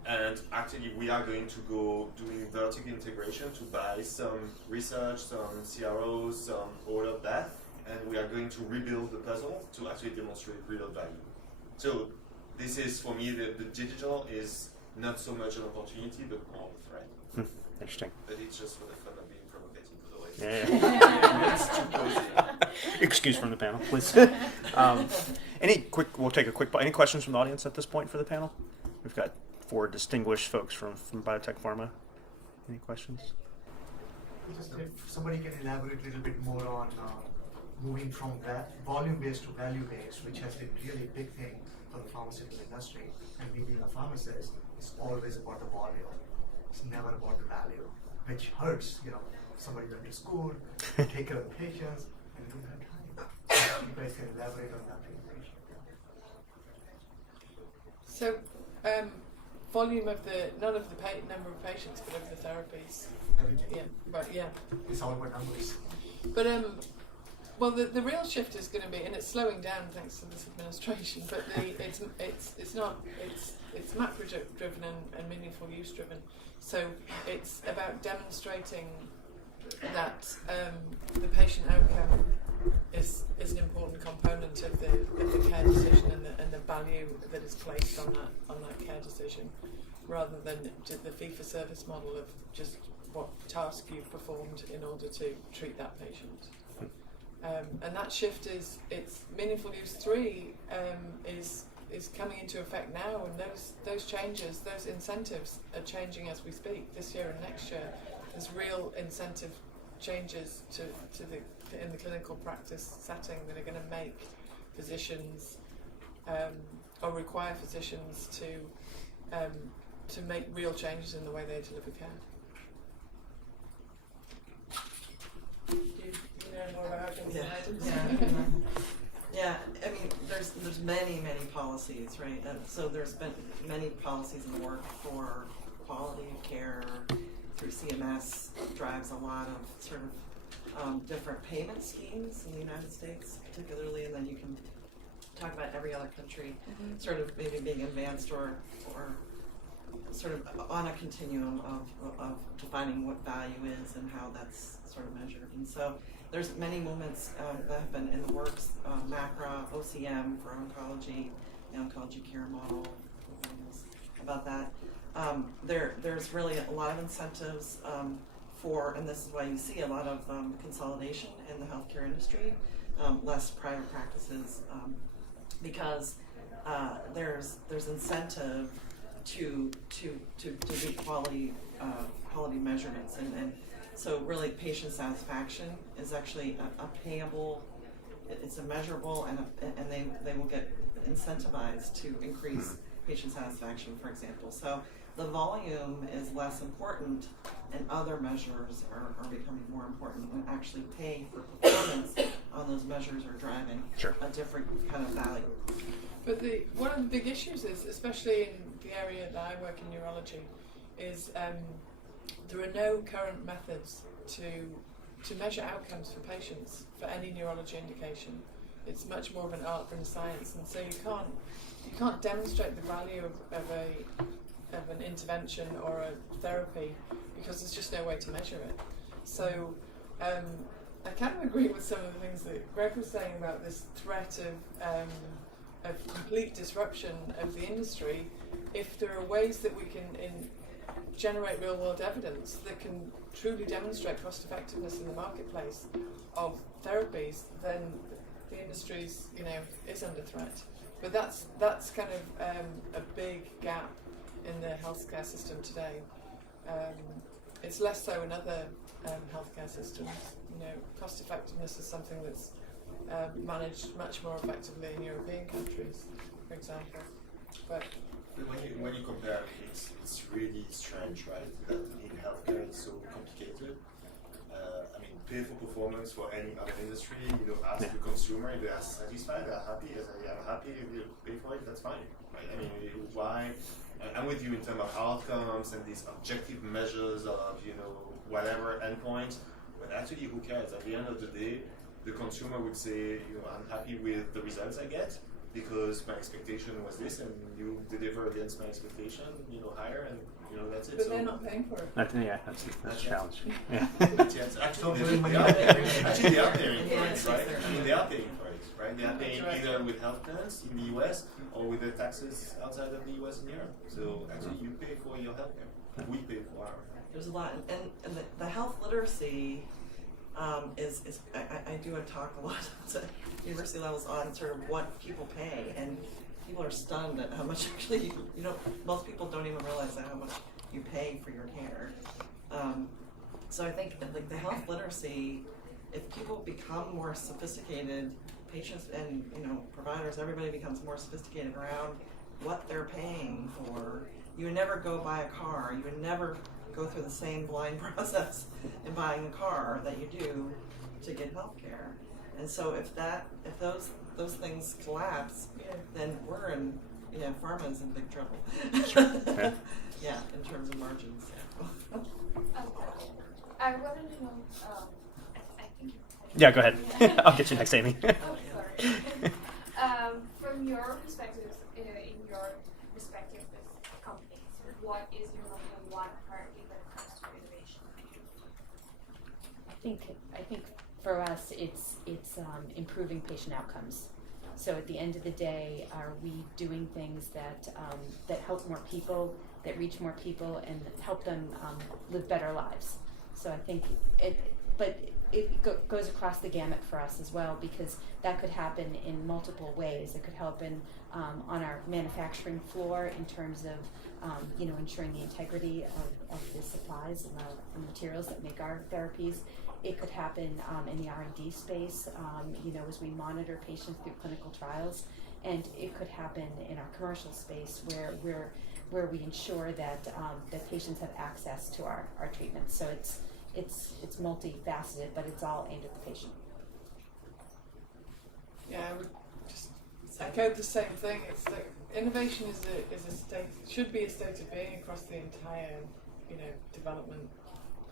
And actually we are going to go doing vertical integration to buy some research, some CROs, all of that, and we are going to rebuild the puzzle to actually demonstrate real value. So this is for me the digital is not so much an opportunity but more of a threat. Interesting. But it's just for the fun of being provocative, otherwise. Yeah. It's too cozy. Excuse from the panel, please. We'll take a quick, any questions from the audience at this point for the panel? We've got 4 distinguished folks from biotech pharma. Any questions? Just if somebody can elaborate a little bit more on moving from volume-based to value-based, which has been really a big thing for the pharmaceutical industry. And me being a pharmacist, it's always about the volume. It's never about the value, which hurts. Somebody went to school, take care of the patients, and you don't have time. So you guys can elaborate on that, please. So, volume of not of the number of patients, but of the therapies. Everything. Yeah, but yeah. It's all about numbers. But well, the real shift is going to be, and it's slowing down thanks to this administration. But it's macro driven and meaningful use driven. So it's about demonstrating that the patient outcome is an important component of the care decision and the value that is placed on that care decision, rather than the fee-for-service model of just what task you've performed in order to treat that patient. And that shift it's meaningful use 3 is coming into effect now, and those changes, those incentives are changing as we speak. This year and next year, there's real incentive changes in the clinical practice setting that are going to make physicians or require physicians to make real changes in the way they deliver care. Do you know more about outcomes than I do? Yeah, I mean, there's many policies, right? So there's been many policies in the work for quality of care through CMS, drives a lot of sort of different payment schemes in the United States, particularly, and then you can talk about every other country, sort of maybe being advanced or sort of on a continuum of defining what value is and how that's sort of measured. And so there's many movements that have been in the works, MACRA, OCM for oncology, the oncology care model, about that. There's really a lot of incentives and this is why you see a lot of consolidation in the healthcare industry, less private practices, because there's incentive to do quality measurements, and so really patient satisfaction is actually a payable, it's a measurable, and they will get incentivized to increase patient satisfaction, for example. So the volume is less important, and other measures are becoming more important, and actually paying for performance on those measures are driving a different kind of value. But one of the big issues is, especially in the area that I work in, neurology, is there are no current methods to measure outcomes for patients for any neurology indication. It's much more of an art than a science, and so you can't demonstrate the value of an intervention or a therapy because there's just no way to measure it. So I kind of agree with some of the things that Greg was saying about this threat of complete disruption of the industry. If there are ways that we can generate real-world evidence that can truly demonstrate cost-effectiveness in the marketplace of therapies, then the industry is under threat. But that's kind of a big gap in the healthcare system today. It's less so in other healthcare systems. Cost effectiveness is something that's managed much more effectively in European countries, for example. But when you compare, it's really strange, right? That in healthcare it's so complicated. I mean, pay for performance for any other industry. Ask the consumer if they are satisfied, they are happy. As I am happy, if you pay for it, that's fine, right? I mean, why? I'm with you in terms of outcomes and these objective measures of whatever endpoint, but actually, who cares? At the end of the day, the consumer would say, I'm happy with the results I get because my expectation was this, and you deliver against my expectation, higher, and that's it. But they're not paying for it. That's the challenge. Yeah. But yes, actually, they are paying for it, right? I mean, they are paying for it, right? right? They are paying either with health plans in the US or with the taxes outside of the US and Europe. So actually, you pay for your healthcare. We pay for our. There's a lot, and the health literacy is I do a talk a lot at university levels on sort of what people pay, and people are stunned at how much actually you know. Most people don't even realize how much you pay for your care. So I think like the health literacy, if people become more sophisticated, patients and providers, everybody becomes more sophisticated around what they're paying for. You would never go buy a car. You would never go through the same blind process in buying a car that you do to get health care. And so if those things collapse, then we're in pharma's in big trouble. Sure. Yeah, in terms of margins. I wanted to know, I think Yeah, go ahead. I'll get you next, Amy. oh, sorry. From your perspective, in your respective companies, what is your number one priority when it comes to innovation? I think for us, it's improving patient outcomes. So at the end of the day, are we doing things that help more people, that reach more people, and help them live better lives? So I think it goes across the gamut for us as well, because that could happen in multiple ways. It could happen on our manufacturing floor in terms of ensuring the integrity of the supplies and the materials that make our therapies. It could happen in the R&D space, as we monitor patients through clinical trials, and it could happen in our commercial space where we ensure that that patients have access to our treatments. So it's multifaceted, but it's all aimed at the patient. Yeah, I would just echo the same thing. It's like innovation is a state, should be a state of being across the entire development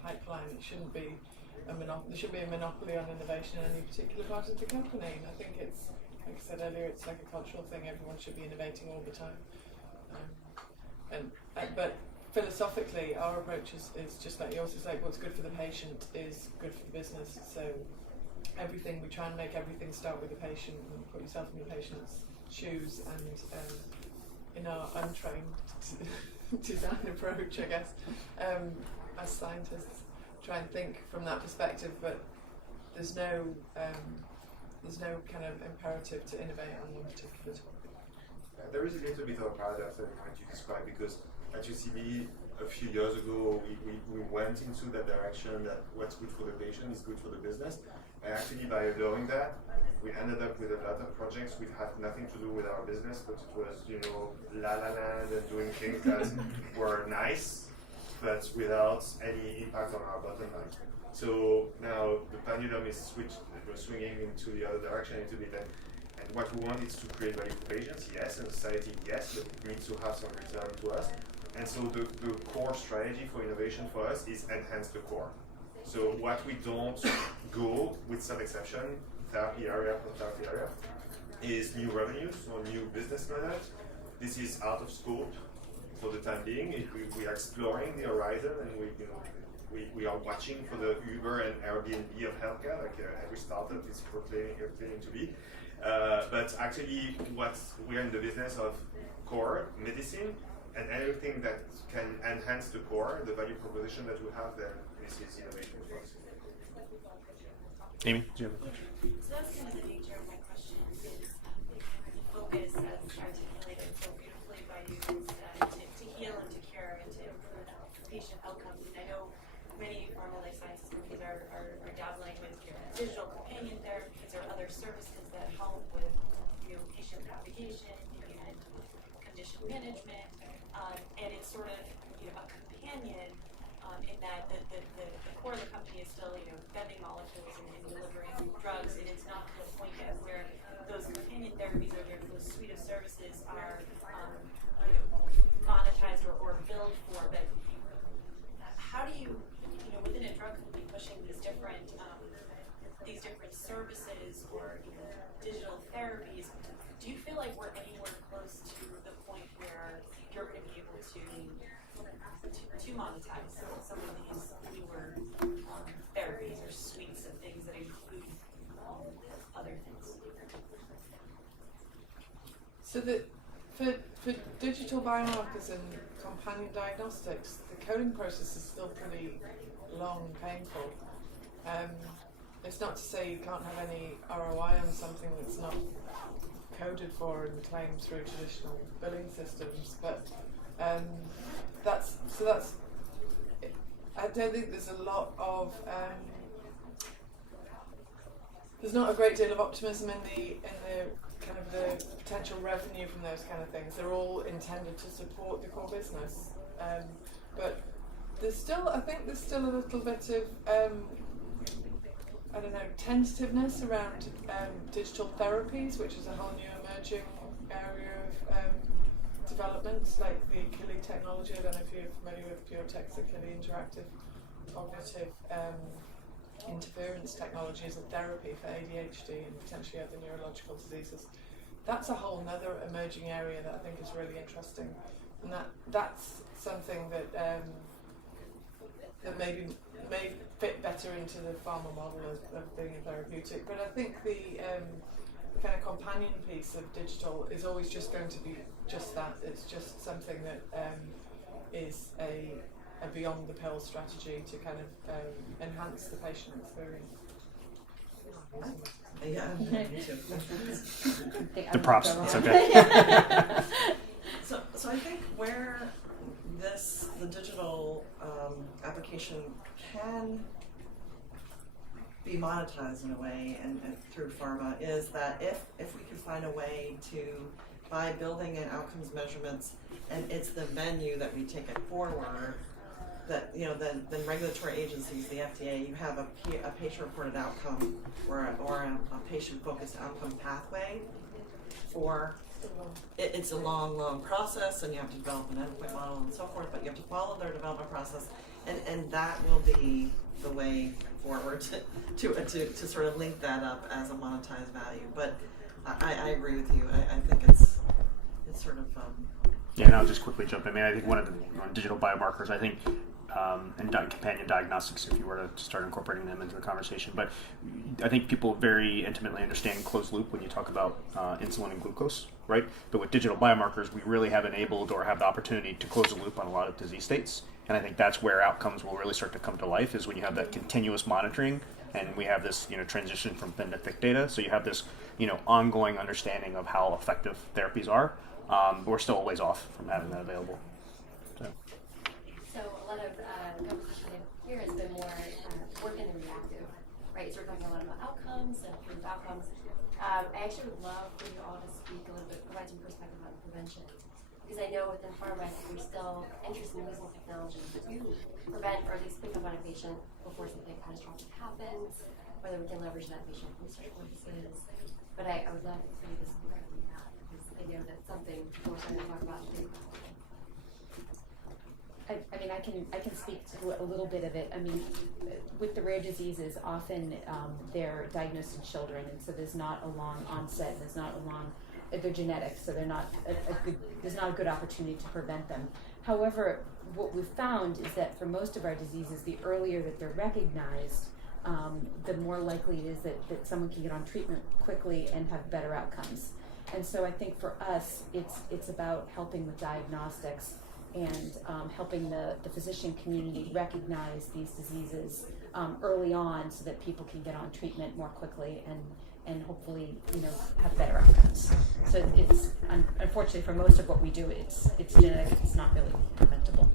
pipeline. It shouldn't be there should be a monopoly on innovation in any particular part of the company. And I think it's, like I said earlier, it's like a cultural thing. Everyone should be innovating all the time. But philosophically, our approach is just like yours. It's like what's good for the patient is good for the business. So we try and make everything start with the patient and put yourself in the patient's shoes. And in our untrained design approach, I guess, as scientists, try and think from that perspective. But there's no kind of imperative to innovate on one particular topic. There is a little bit of a paradox that you described, because at UCB a few years ago we went into that direction, that what's good for the patient is good for the business, and actually by doing that we ended up with a lot of projects which had nothing to do with our business, but it was la la land and doing things that were nice but without any impact on our bottom line. So now the pendulum is swinging into the other direction a little bit, and what we want is to create value for patients, yes, and society, yes, but it needs to have some return to us. And so the core strategy for innovation for us is enhance the core. So what we don't go, with some exception, therapy area for therapy area, is new revenues or new business models. This is out of scope for the time being. We are exploring the horizon, and we are watching for the Uber and Airbnb of healthcare, like every startup is proclaiming to be. But actually, we're in the business of core medicine, and everything that can enhance the core, the value proposition that we have, then this is innovation for us. Amy, do you have a question? So that's kind of the nature of my question, is focus as articulated so beautifully by you to heal and to cure and to improve patient outcomes. And I know many pharma life sciences companies are dabbling with digital companion therapies or other services that help with patient navigation and condition management, and it's sort of a companion in that the core of the company is still bending molecules and delivering drugs, and it's not to the point yet where those companion therapies or those suite of services are monetized or billed for. But how do you within a drug company pushing these different services or digital therapies, do you feel like we're anywhere close to the point where you're going to be able to monetize some of these newer therapies or suites of things that include other things? So that for digital biomarkers and companion diagnostics, the coding process is still pretty long and painful. It's not to say you can't have any ROI on something that's not coded for and claimed through traditional billing systems, but that's I don't think there's a lot of there's not a great deal of optimism in the kind of the potential revenue from those kind of things. They're all intended to support the core business, but I think there's still a little bit of I don't know, tentativeness around digital therapies, which is a whole new emerging area of development, like the Achille technology. I don't know if you're familiar with PureTech's Achille interactive cognitive interference technology as a therapy for ADHD and potentially other neurological diseases. That's a whole other emerging area that I think is really interesting, and that's something that that may fit better into the pharma model of being a therapeutic. But I think the kind of companion piece of digital is always just going to be just that. It's just something that is a beyond the pill strategy to kind of enhance the patient experience. Yeah, me too. The props, it's okay. So I think where the digital application can be monetized in a way and through pharma is that if we could find a way to, by building in outcomes measurements, and it's the menu that we take it forward, that then regulatory agencies, the FDA, you have a patient-reported outcome or a patient-focused outcome pathway for. It's a long process, and you have to develop an endpoint model and so forth, but you have to follow their development process, and that will be the way forward to sort of link that up as a monetized value. But I agree with you. I think it's sort of Yeah, and I'll just quickly jump in. I mean, I think one of the digital biomarkers, I think, and companion diagnostics, if you were to start incorporating them into the conversation. But I think people very intimately understand closed loop when you talk about insulin and glucose, right? But with digital biomarkers, we really have enabled or have the opportunity to close the loop on a lot of disease states. And I think that's where outcomes will really start to come to life, is when you have that continuous monitoring, and we have this transition from thin to thick data. So you have this ongoing understanding of how effective therapies are. But we're still a ways off from having that available. So a lot of conversation here has been more work in the reactive, right? So we're talking a lot about outcomes and improved outcomes. I actually would love for you all to speak a little bit, provide some perspective on prevention. Because I know within pharma, we're still interested in using technology to prevent or at least pick up on a patient before something catastrophic happens, whether we can leverage that patient research purposes. But I would love for you to speak on that, because I know that's something we're starting to talk about today. I mean, I can speak to a little bit of it. I mean, with the rare diseases, often they're diagnosed in children, and so there's not a long onset. There's not a long. They're genetic, so they're not there's not a good opportunity to prevent them. However, what we've found is that for most of our diseases, the earlier that they're recognized, the more likely it is that someone can get on treatment quickly and have better outcomes. And so I think for us, it's about helping with diagnostics and helping the physician community recognize these diseases early on, so that people can get on treatment more quickly and hopefully have better outcomes. So it's unfortunately for most of what we do, it's genetic. It's not really preventable.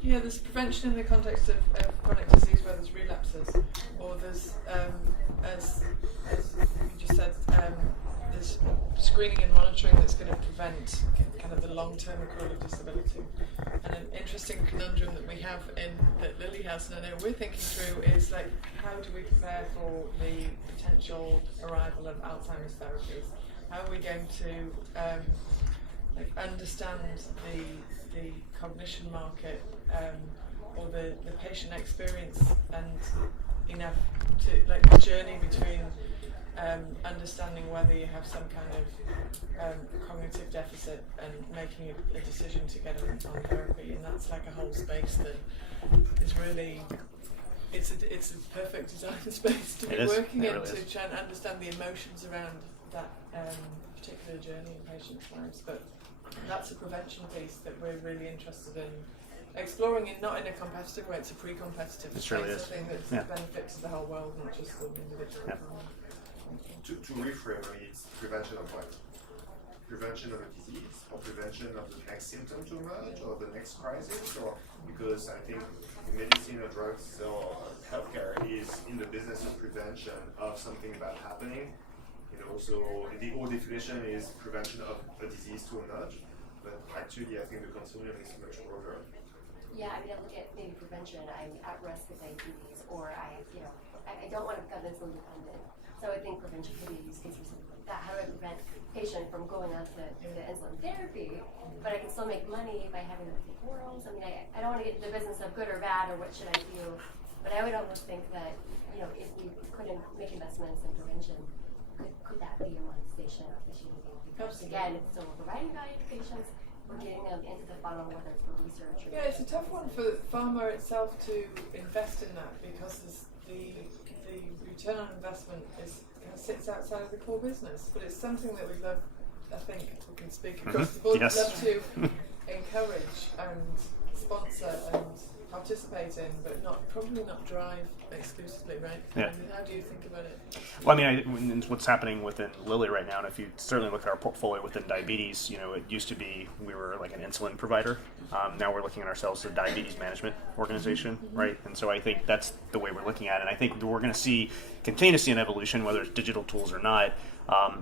Yeah, there's prevention in the context of chronic disease where there's relapses, or there's as you just said, there's screening and monitoring that's going to prevent kind of the long-term accrual of disability. And an interesting conundrum that we have that Lilly has, and I know we're thinking through, is like, how do we prepare for the potential arrival of Alzheimer's therapies? How are we going to understand the cognition market or the patient experience, and enough to the journey between understanding whether you have some kind of cognitive deficit and making a decision to get on therapy. And that's like a whole space that is really, it's a perfect design space to be working in, to try and understand the emotions around that particular journey in patients' lives. But that's a prevention piece that we're really interested in exploring, not in a competitive way. It's a pre-competitive It space. surely I is. think that's Yeah. a benefit to the whole world, not just the individual. Yeah. To reframe, it's prevention of what? Prevention of a disease, or prevention of the next symptom to emerge, or the next crisis, or because I think medicine or drugs or healthcare is in the business of prevention of something bad happening. So the old definition is prevention of a disease to emerge, but actually I think the continuum is much broader. Yeah, I mean, I look at maybe prevention. I'm at risk of diabetes, or I don't want to become insulin dependent. So I think prevention could be a use case for something like that. How do I prevent a patient from going on to insulin therapy, but I can still make money by having them take orals? I mean, I don't want to get into the business of good or bad or what should I do, but I would almost think that, if we couldn't make investments in prevention, could that be a monetization opportunity? Because again, it's still providing value to patients, we're getting them into the funnel, whether it's for research or... Yeah, it's a tough one for pharma itself to invest in that, because the return on investment sits outside of the core business. But it's something that we'd love, I think we can speak across the board, Yes. love to encourage and sponsor and participate in, but probably not drive exclusively, right? Yeah. I mean, how do you think about it? Well, I mean, what's happening within Lilly right now, and if you certainly look at our portfolio within diabetes, it used to be we were like an insulin provider. Now we're looking at ourselves as a diabetes management organization, right? And so I think that's the way we're looking at it. And I think we're going to continue to see an evolution, whether it's digital tools or not,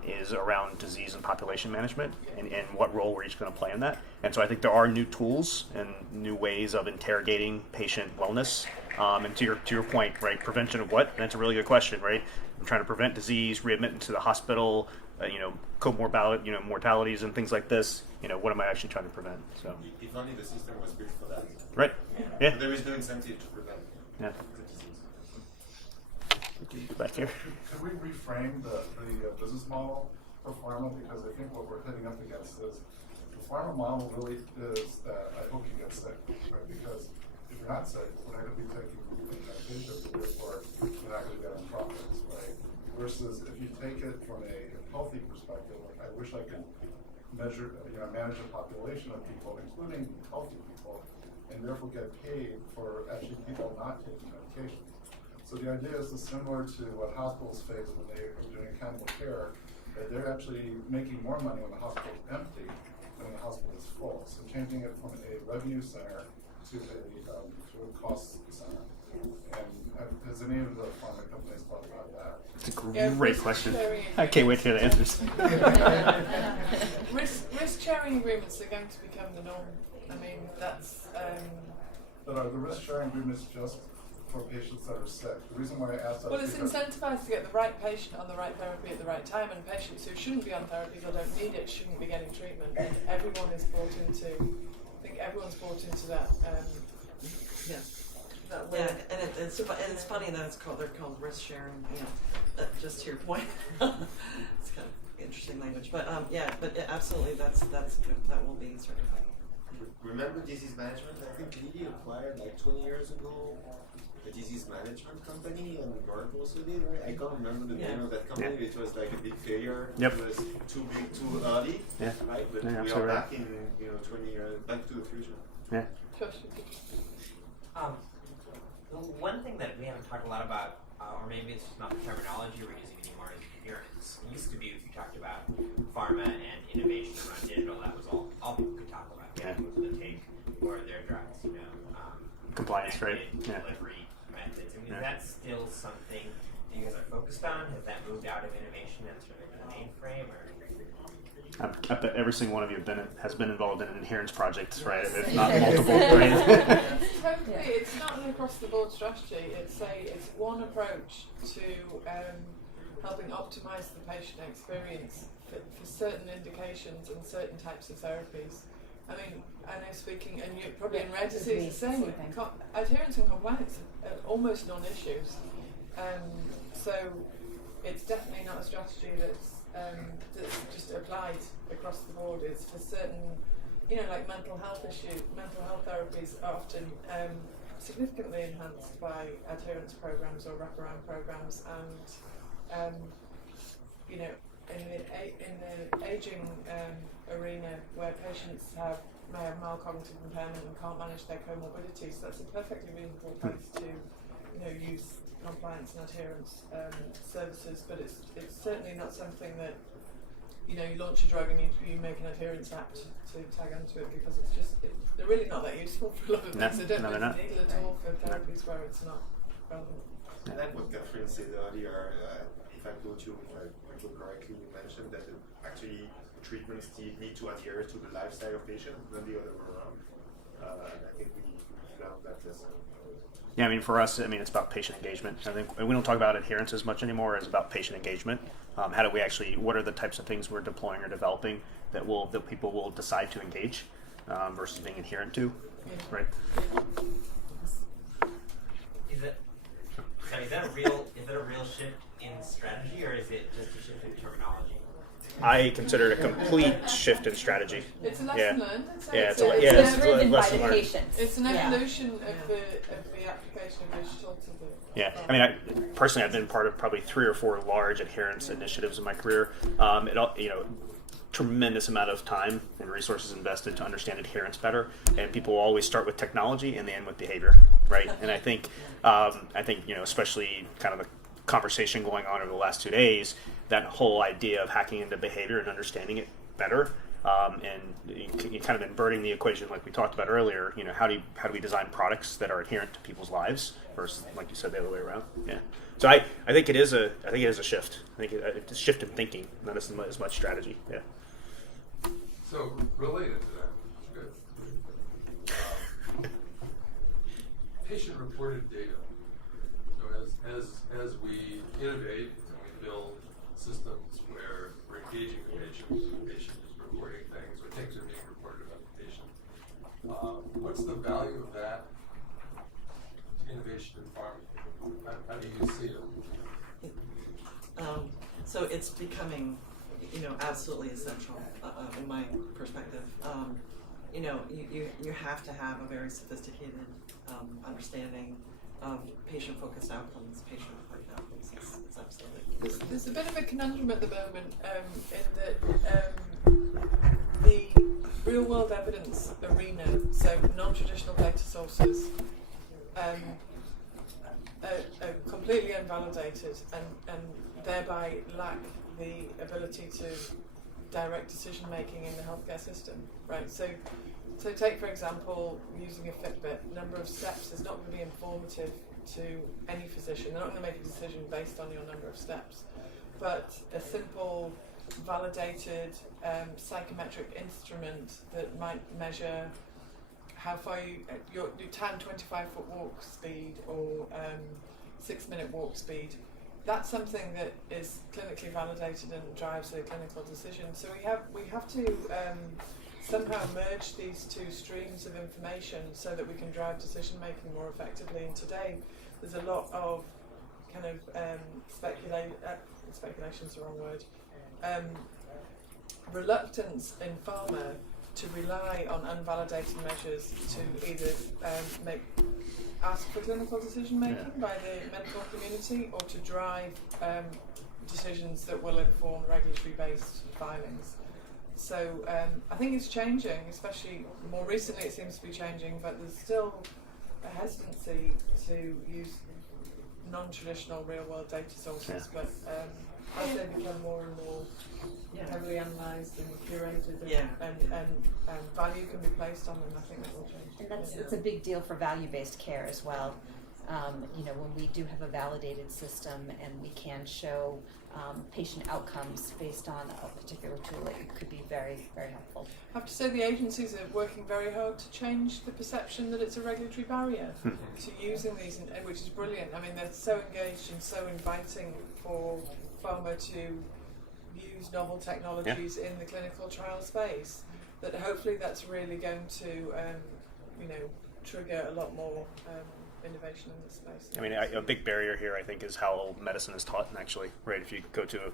is around disease and population management and what role we're each going to play in that. And so I think there are new tools and new ways of interrogating patient wellness. And to your point, right, prevention of what? That's a really good question, right? I'm trying to prevent disease, readmission to the hospital, comorbid, mortalities and things like this. What am I actually trying to prevent? So, If only the system was built for that. right? Yeah. But there is no incentive to prevent Yeah. the disease. Back here. Could we reframe the business model for pharma? Because I think what we're hitting up against is the pharma model really is that I hope you get sick, right? Because if you're not sick, we're not going to be taking medication, therefore you're not going to get on profits, right? Versus if you take it from a healthy perspective, like I wish I could manage a population of people, including healthy people, and therefore get paid for actually people not taking medication. So the idea is similar to what hospitals face when they are doing accountable care, that they're actually making more money when the hospital is empty than when the hospital is full. So changing it from a revenue center to a cost center. And has any of the pharma companies thought about that? It's a great question. I can't wait to hear the answers. Risk sharing agreements are going to become the norm. I mean, that's... But are the risk sharing agreements just for patients that are sick? The reason why I asked that Well, is it's because incentivized to get the right patient on the right therapy at the right time, and patients who shouldn't be on therapies or don't need it shouldn't be getting treatment. And everyone is bought into, I think everyone's bought into that. That way. Yeah, and it's funny that they're called risk sharing. Just to your point, it's kind of interesting language, but absolutely, that will be certified. Remember disease management? I think Lilly acquired like 20 years ago a disease management company, and Merck also did, right? I can't remember the name of that company. Yeah. It was like a big failure. Yep. It was too big, too early. Yeah. Right? But Yeah, we are absolutely back in 20 years, back to the future. Yeah. One thing that we haven't talked a lot about, or maybe it's just not the terminology we're using anymore, is adherence. It used to be, if you talked about pharma and innovation around digital, that was all people could talk about. Yeah. People was to take for their drugs, Compliance, right? Yeah. Delivery methods. I mean, Yeah. is that still something that you guys are focused on? Has that moved out of innovation and sort of the mainframe, or? I bet every single one of you has been involved in an adherence project, right? If not multiple, right? Totally, it's not an across-the-board strategy. It's one approach to helping optimize the patient experience for certain indications and certain types of therapies. I mean, I know speaking, and you probably in rare disease, the same. Adherence and compliance are almost non-issues. So it's definitely not a strategy that's just applied across the board. It's for certain, like mental health therapies are often significantly enhanced by adherence programs or wraparound programs, and in the aging arena where patients may have mild cognitive impairment and can't manage their comorbidities. So that's a perfectly reasonable place to use compliance and adherence services, but it's certainly not something that you launch a drug and you make an adherence app to tag onto it, because they're really not that useful for a lot of things. They don't move the needle at all for therapies where it's not relevant. And like what Catherine said earlier, if I go correctly, you mentioned that actually treatments need to adhere to the lifestyle of patient, not the other way around. And I think we found that lesson. Yeah, I mean, for us, it's about patient engagement. I think we don't talk about adherence as much anymore as about patient engagement. How do we actually? What are the types of things we're deploying or developing that people will decide to engage versus being adherent to, right? Is that a real shift in strategy, or is it just a shift in terminology? I consider it a complete shift in strategy. It's a lesson learned. It's a driven by lesson the learned. patients. It's an evolution of the application of digital to the. Yeah, personally, I've been part of probably 3 or 4 large adherence initiatives in my career. Tremendous amount of time and resources invested to understand adherence better, and people always start with technology and they end with behavior, right? And I think especially kind of the conversation going on over the last 2 days, that whole idea of hacking into behavior and understanding it better, and you kind of inverting the equation like we talked about earlier. How do we design products that are adherent to people's lives versus, like you said, the other way around? Yeah. So I think it is a shift. I think it's a shift in thinking, not as much strategy. Yeah. So related to that, good. Patient-reported data. So as we innovate and we build systems where we're engaging the patient is reporting things, or things are being reported about the patient. What's the value of that to innovation in pharma? How do you see it? So it's becoming, absolutely essential in my perspective. You have to have a very sophisticated understanding of patient-focused outcomes, patient-reported outcomes. It's absolutely. There's a bit of a conundrum at the moment in that the real-world evidence arena, so non-traditional data sources, are completely unvalidated and thereby lack the ability to direct decision making in the healthcare system, right? So take, for example, using a Fitbit, number of steps is not going to be informative to any physician. They're not going to make a decision based on your number of steps. But a simple, validated psychometric instrument that might measure how far your time 25-foot walk speed or 6-minute walk speed, that's something that is clinically validated and drives a clinical decision. So we have to somehow merge these two streams of information so that we can drive decision making more effectively. And today there's a lot of kind of speculation's the wrong word, reluctance in pharma to rely on unvalidated measures to either ask for clinical decision making by the medical community or to drive decisions that will inform regulatory based filings. So I think it's changing, especially more recently it seems to be changing, but there's still a hesitancy to use non-traditional real-world data sources, but as they become more and more heavily analysed and curated and value can be placed on them, I think that will change. And it's a big deal for value-based care as well. When we do have a validated system and we can show patient outcomes based on a particular tool, it could be very, very helpful. I have to say the agencies are working very hard to change the perception that it's a regulatory barrier to using these, which is brilliant. I mean, they're so engaged and so inviting for pharma to use novel technologies in the clinical trial space that hopefully that's really going to trigger a lot more innovation in this space. I mean, a big barrier here, I think, is how medicine is taught, actually, right? If you go to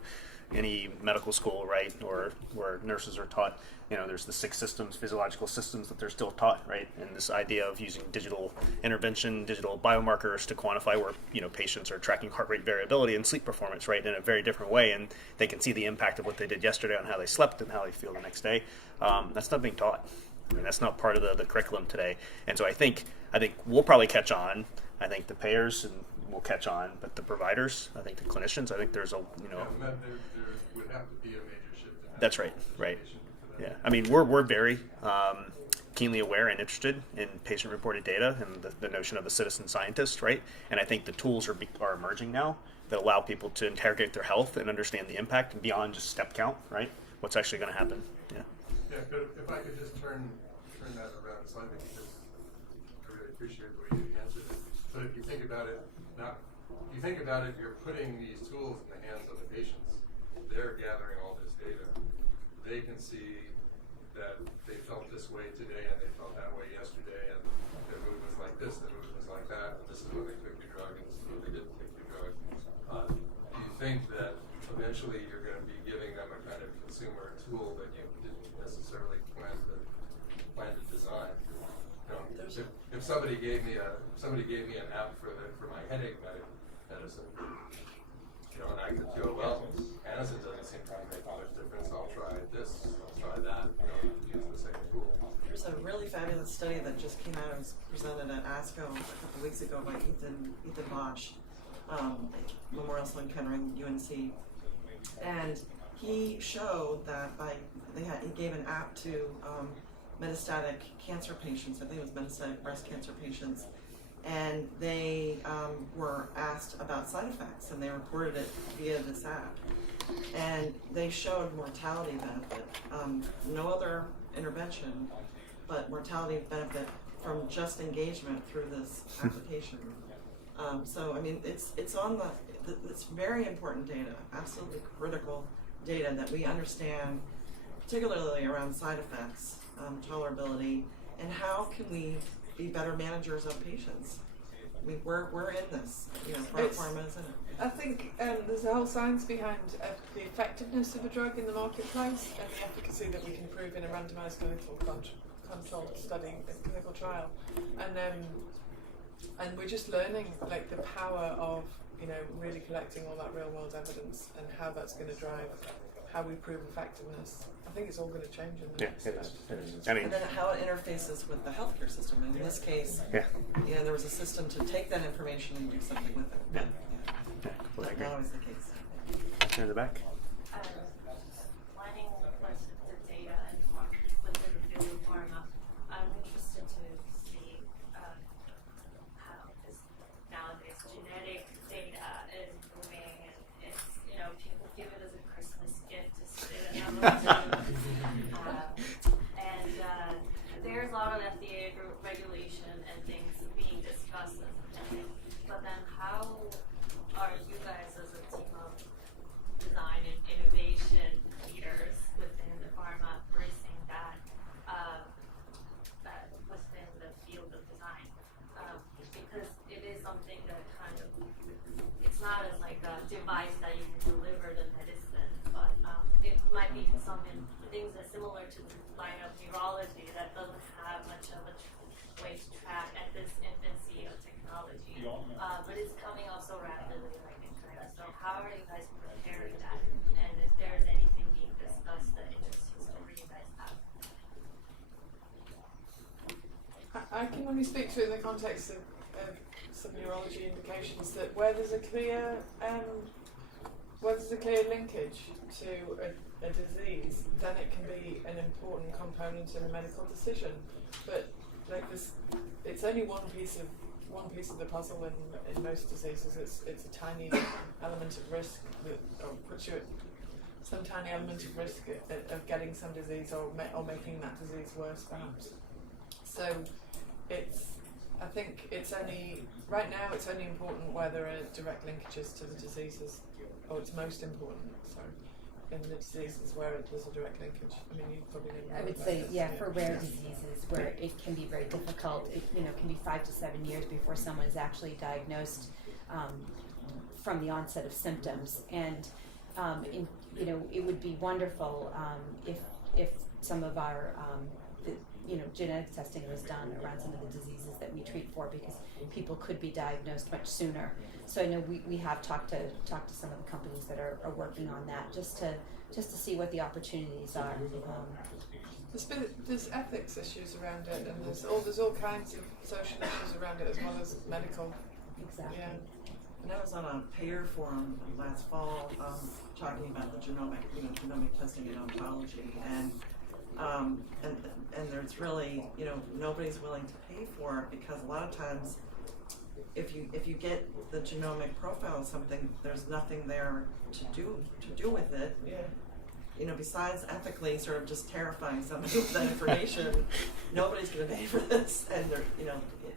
any medical school, right, or where nurses are taught, you know, there's the 6 systems, physiological systems that they're still taught, right? And this idea of using digital intervention, digital biomarkers to quantify where, you know, patients are tracking heart rate variability and sleep performance, right, in a very different way, and they can see the impact of what they did yesterday on how they slept and how they feel the next day. That's not being taught. I mean, that's not part of the curriculum today. And so I think we'll probably catch on. I think the payers will catch on, but the providers, I think the clinicians, I think there's a, you know. Yeah, there would have to be a major shift in that. That's right, right. Yeah, I mean, we're very keenly aware and interested in patient-reported data and the notion of a citizen scientist, right? And I think the tools are emerging now that allow people to interrogate their health and understand the impact and beyond just step count, right? What's actually going to happen? Yeah. Yeah, but if I could just turn that around slightly, because I really appreciate the way you answered it. So if you think about it, you're putting these tools in the hands of the patients. They're gathering all this data. They can see that they felt this way today and they felt that way yesterday, and their mood was like this, their mood was like that, and this is when they took your drug, and this is when they didn't take your drug. Do you think that eventually you're going to be giving them a kind of consumer tool that you didn't necessarily plan to design? You know, if somebody gave me an app for my headache medicine, you know, and I could go, well, Anacin doesn't seem to make much difference. I'll try this. I'll try that. You know, use the same tool. There's a really fabulous study that just came out and was presented at ASCO a couple weeks ago by Ethan Bosch, Memorial Sloan Kettering, UNC, and he showed that he gave an app to metastatic cancer patients. I think it was metastatic breast cancer patients. And they were asked about side effects, and they reported it via this app. And they showed mortality benefit, no other intervention, but mortality benefit from just engagement through this application. So I mean, it's very important data, absolutely critical data that we understand, particularly around side effects, tolerability, and how can we be better managers of patients. I mean, we're in this. You know, Pharma is in it. I think there's a whole science behind the effectiveness of a drug in the marketplace and the efficacy that we can prove in a randomized clinical consult study, a clinical trial, and we're just learning like the power of, you know, really collecting all that real world evidence and how that's going to drive how we prove effectiveness. I think it's all going to change in the next it is. I mean, and then how it interfaces with the healthcare system. And in this case, you know, there was a system to take that information and do something with it. Yeah. Not always the case. Back there in the back. Finding lessons of data and within the field of pharma, I'm interested to see how this nowadays genetic data is moving, and it's, you know, people give it as a Christmas gift to sit and there's a lot of FDA regulation and things being discussed, but then how are you guys as a team of design and innovation leaders within the pharma embracing that within the field of design? Because it is something that kind of, it's not as like a device that you can deliver the medicine, but it might be some things that are similar to the line of neurology that doesn't have much of a way to track at this infancy of technology, but it's coming up so rapidly, like in China. So how are you guys preparing that? And if there's anything being discussed that interesting story you guys have? I can only speak to it in the context of some neurology indications that where there's a clear linkage to a disease, then it can be an important component in a medical decision. But like this, it's only one piece of the puzzle in most diseases. It's a tiny element of risk that puts you at some tiny element of risk of getting some disease or making that disease worse, perhaps. So I think it's only right now. It's only important where there are direct linkages to the diseases, or it's most important. Sorry. in the diseases where there's a direct linkage? I mean, you probably know more I would about say, this, yeah, for rare diseases where it can be very difficult, it can be 5 to 7 years before someone is actually diagnosed from the onset of symptoms. And it would be wonderful if some of our genetic testing was done around some of the diseases that we treat for, because people could be diagnosed much sooner. So I know we have talked to some of the companies that are working on that, just to see what the opportunities are. There's ethics issues around it, and there's all kinds of social issues around it as well as medical. Exactly. Yeah. And I was on a payer forum last fall talking about the genomic testing in oncology, and there's really, nobody's willing to pay for it, because a lot of times if you get the genomic profile of something, there's nothing there to do with it. Yeah. Besides ethically sort of just terrifying somebody with that information, nobody's going to pay for this, and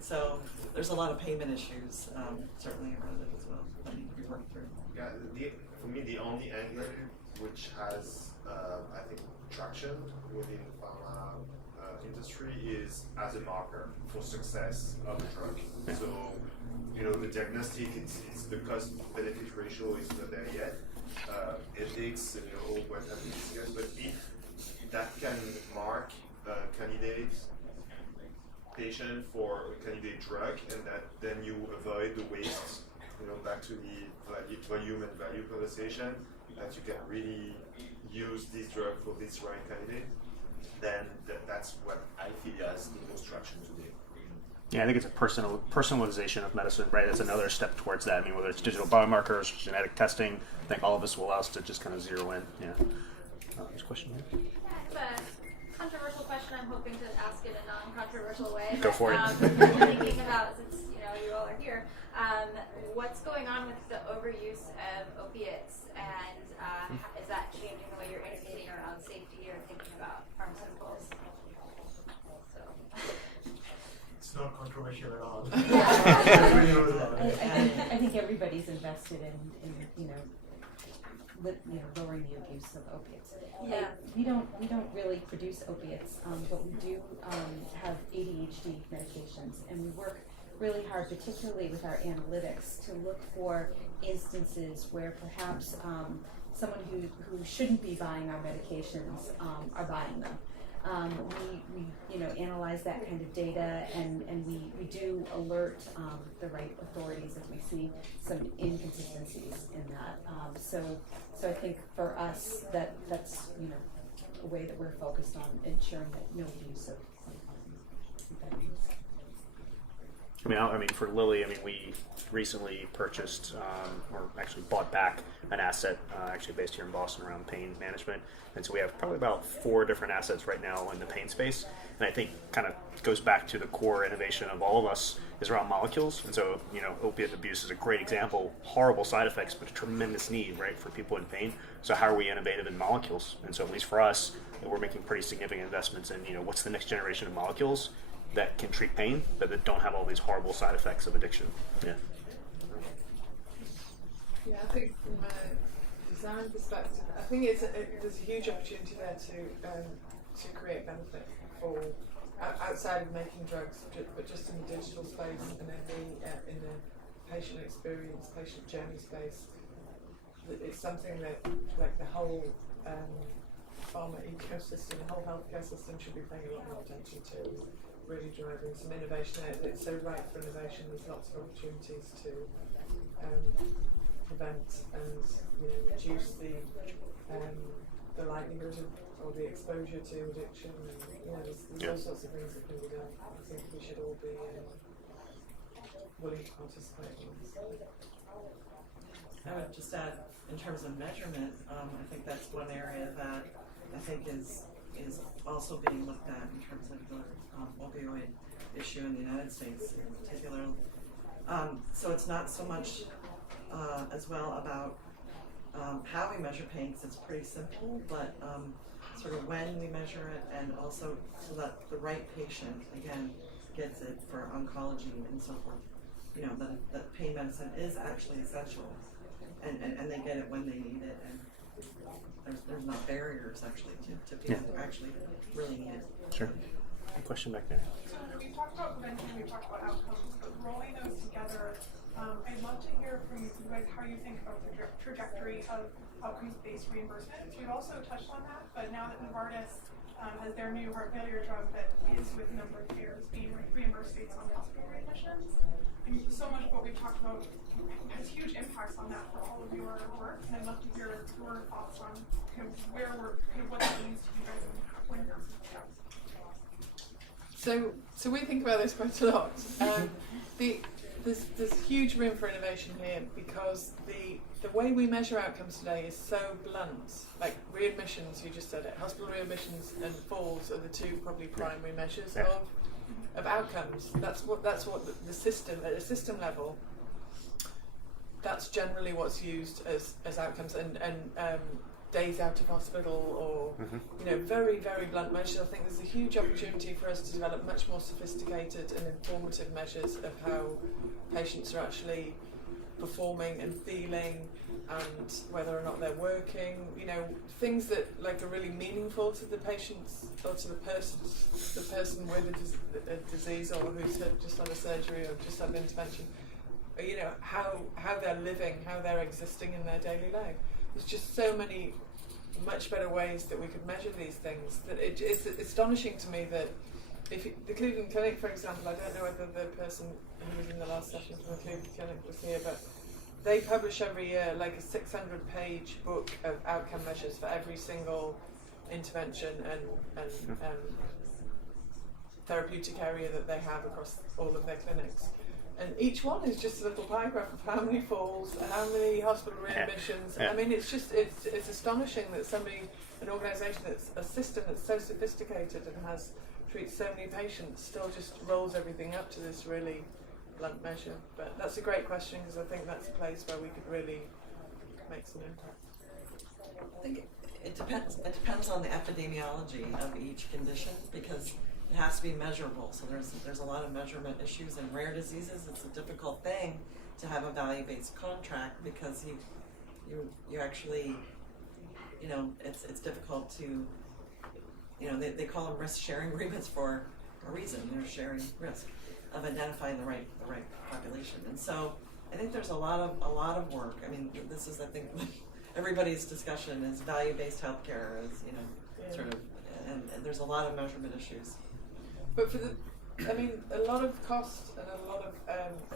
so there's a lot of payment issues certainly around it as well that need to be worked through. Yeah, for me, the only angle which has, I think, traction within the pharma industry is as a marker for success of a drug. So, the diagnostic, it's the cost-benefit ratio is not there yet. Ethics, all what have been discussed, but if that can mark a candidate patient for a candidate drug, and that then you avoid the waste, back to the volume and value conversation, that you can really use this drug for this right candidate, then that's what I feel has the most traction today. Yeah, I think it's a personalization of medicine, right? That's another step towards that. I mean, whether it's digital biomarkers, genetic testing, I think all of this will allow us to just kind of zero in. Yeah. There's a question here. I have a controversial question. I'm hoping to ask it in a non-controversial way. Go for it. Thinking about, since you all are here, what's going on with the overuse of opiates, and is that changing the way you're innovating around safety or thinking about pharmaceuticals? It's not controversial at all. I think everybody's invested in lowering the abuse of opiates. Yeah. We don't really produce opiates, but we do have ADHD medications, and we work really hard, particularly with our analytics, to look for instances where perhaps someone who shouldn't be buying our medications are buying them. We analyze that kind of data, and we do alert the right authorities if we see some inconsistencies in that. So I think for us that's a way that we're focused on ensuring that no abuse of I mean, for Lilly, we recently purchased, or actually bought back an asset, actually based here in Boston around pain management. And so we have probably about 4 different assets right now in the pain space. And I think kind of goes back to the core innovation of all of us is around molecules. And so, opiate abuse is a great example, horrible side effects, but a tremendous need, right, for people in pain. So how are we innovative in molecules? And so at least for us, we're making pretty significant investments in, what's the next generation of molecules that can treat pain, but that don't have all these horrible side effects of addiction. Yeah. Yeah, I think from a design perspective, I think there's a huge opportunity there to create benefit for outside of making drugs, but just in the digital space and in the patient experience, patient journey space. It's something that, like, the whole pharma ecosystem, the whole healthcare system should be paying a lot more attention to. Really driving some innovation. It's so ripe for innovation. There's lots of opportunities to prevent and reduce the likelihood of, or the exposure to addiction. And, there's all sorts of things that can be done. I think we should all be willing to participate in this. I would just add, in terms of measurement, I think that's one area that I think is also being looked at in terms of the opioid issue in the United States in particular. So it's not so much as well about how we measure pain, because it's pretty simple, but sort of when we measure it, and also so that the right patient, again, gets it for oncology and so forth. That pain medicine is actually essential, and they get it when they need it. And there's not barriers actually to people who actually really need it. Sure. Good question back there. We talked about prevention, we talked about outcomes, but rolling those together, I'd love to hear from you guys how you think about the trajectory of outcomes-based reimbursement. We've also touched on that, but now that Novartis has their new heart failure drug that is with a number of payers being reimbursed based on hospital readmissions, and so much of what we've talked about has huge impacts on that for all of your work, and I'd love to hear your thoughts on kind of what that means to you guys and when you're So we think about this quite a lot. There's huge room for innovation here because the way we measure outcomes today is so blunt. Like readmissions, you just said it. Hospital readmissions and falls are the two probably primary measures of outcomes. That's what the system at a system level. That's generally what's used as outcomes and days out of hospital or very, very blunt measures. I think there's a huge opportunity for us to develop much more sophisticated and informative measures of how patients are actually performing and feeling and whether or not they're working, things that are really meaningful to the patients or to the person with a disease or who's just had a surgery or just had an intervention, how they're living, how they're existing in their daily life. There's just so many much better ways that we could measure these things that it's astonishing to me that the Cleveland Clinic, for example, I don't know whether the person who was in the last session from the Cleveland Clinic was here, but they publish every year like a 600-page book of outcome measures for every single intervention and therapeutic area that they have across all of their clinics. And each one is just a little paragraph of how many falls, how many hospital readmissions. I mean, it's astonishing that an organisation that's a system that's so sophisticated and treats so many patients still just rolls everything up to this really blunt measure. But that's a great question because I think that's a place where we could really make some impact. I think it depends. It depends on the epidemiology of each condition because it has to be measurable. So there's a lot of measurement issues in rare diseases. It's a difficult thing to have a value-based contract because you actually, it's difficult to, they call them risk-sharing agreements for a reason. They're sharing risk of identifying the right population. And so I think there's a lot of work. I mean, this is, I think, everybody's discussion is value-based healthcare is, sort of, and there's a lot of measurement issues. But a lot of cost and a lot of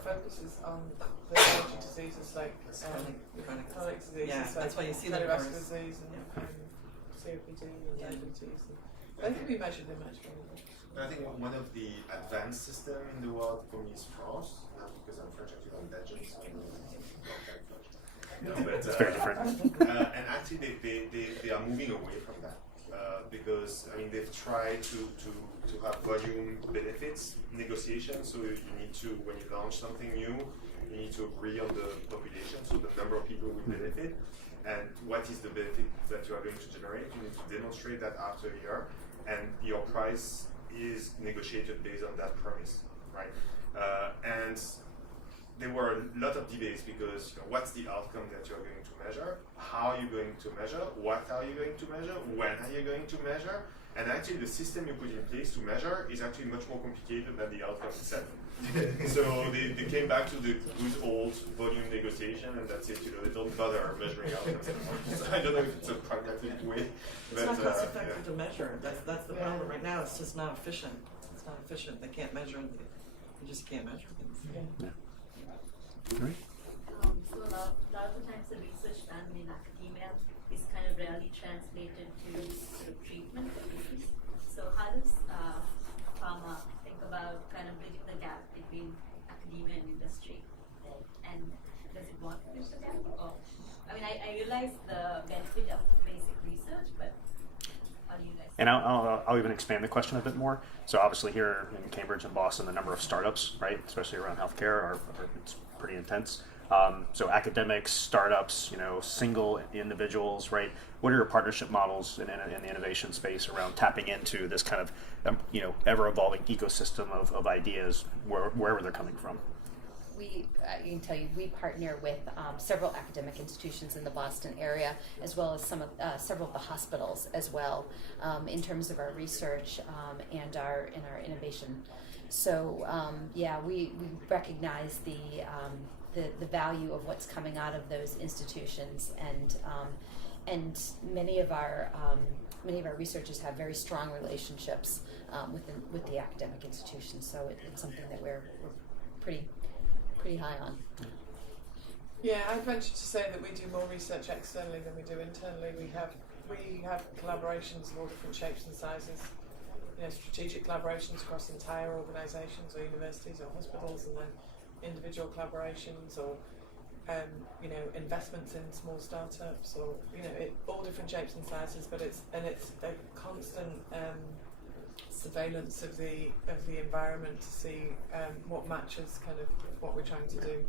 focus is on the larger diseases like chronic diseases. Yeah, that's why you see the cardiovascular disease and COPD and diabetes. They can be measured in much more. I think one of the advanced systems in the world for me is France, not because I'm French, actually I'm Belgian, so I'm not that French. No, but, it's very different. And actually they are moving away from that. Because they've tried to have volume benefits negotiations. So you need to, when you launch something new, you need to agree on the population, so the number of people who benefit, and what is the benefit that you are going to generate. You need to demonstrate that after a year, and your price is negotiated based on that premise, right? And there were a lot of debates because what's the outcome that you're going to measure? How are you going to measure? What are you going to measure? When are you going to measure? And actually the system you put in place to measure is actually much more complicated than the outcome itself. So they came back to the good old volume negotiation and that's it, they don't bother measuring outcomes anymore. So I don't know if it's a pragmatic way. It's not cost effective to measure. That's the problem right now. It's just not efficient. It's not efficient. They can't measure. You just can't measure things. Yeah. Right. So a lot of the times the research done in academia is kind of rarely translated to sort of treatment for disease. So how does pharma think about kind of bridging the gap between academia and industry? And does it want to bridge the gap? Or, I realize the benefit of basic research, but how do you guys? And I'll even expand the question a bit more. So obviously here in Cambridge and Boston, the number of startups, right, especially around healthcare, are it's pretty intense. So academics, startups, single individuals, right? What are your partnership models in the innovation space around tapping into this kind of, ever-evolving ecosystem of ideas, wherever they're coming from? I can tell you, we partner with several academic institutions in the Boston area, as well as several of the hospitals as well, in terms of our research and our innovation. So we recognize the value of what's coming out of those institutions, and many of our researchers have very strong relationships with the academic institutions. So it's something that we're pretty high on. Yeah, I'd venture to say that we do more research externally than we do internally. We have collaborations of all different shapes and sizes. Strategic collaborations across entire organisations or universities or hospitals, and then individual collaborations or investments in small startups, or all different shapes and sizes. But it's a constant surveillance of the environment to see what matches kind of what we're trying to do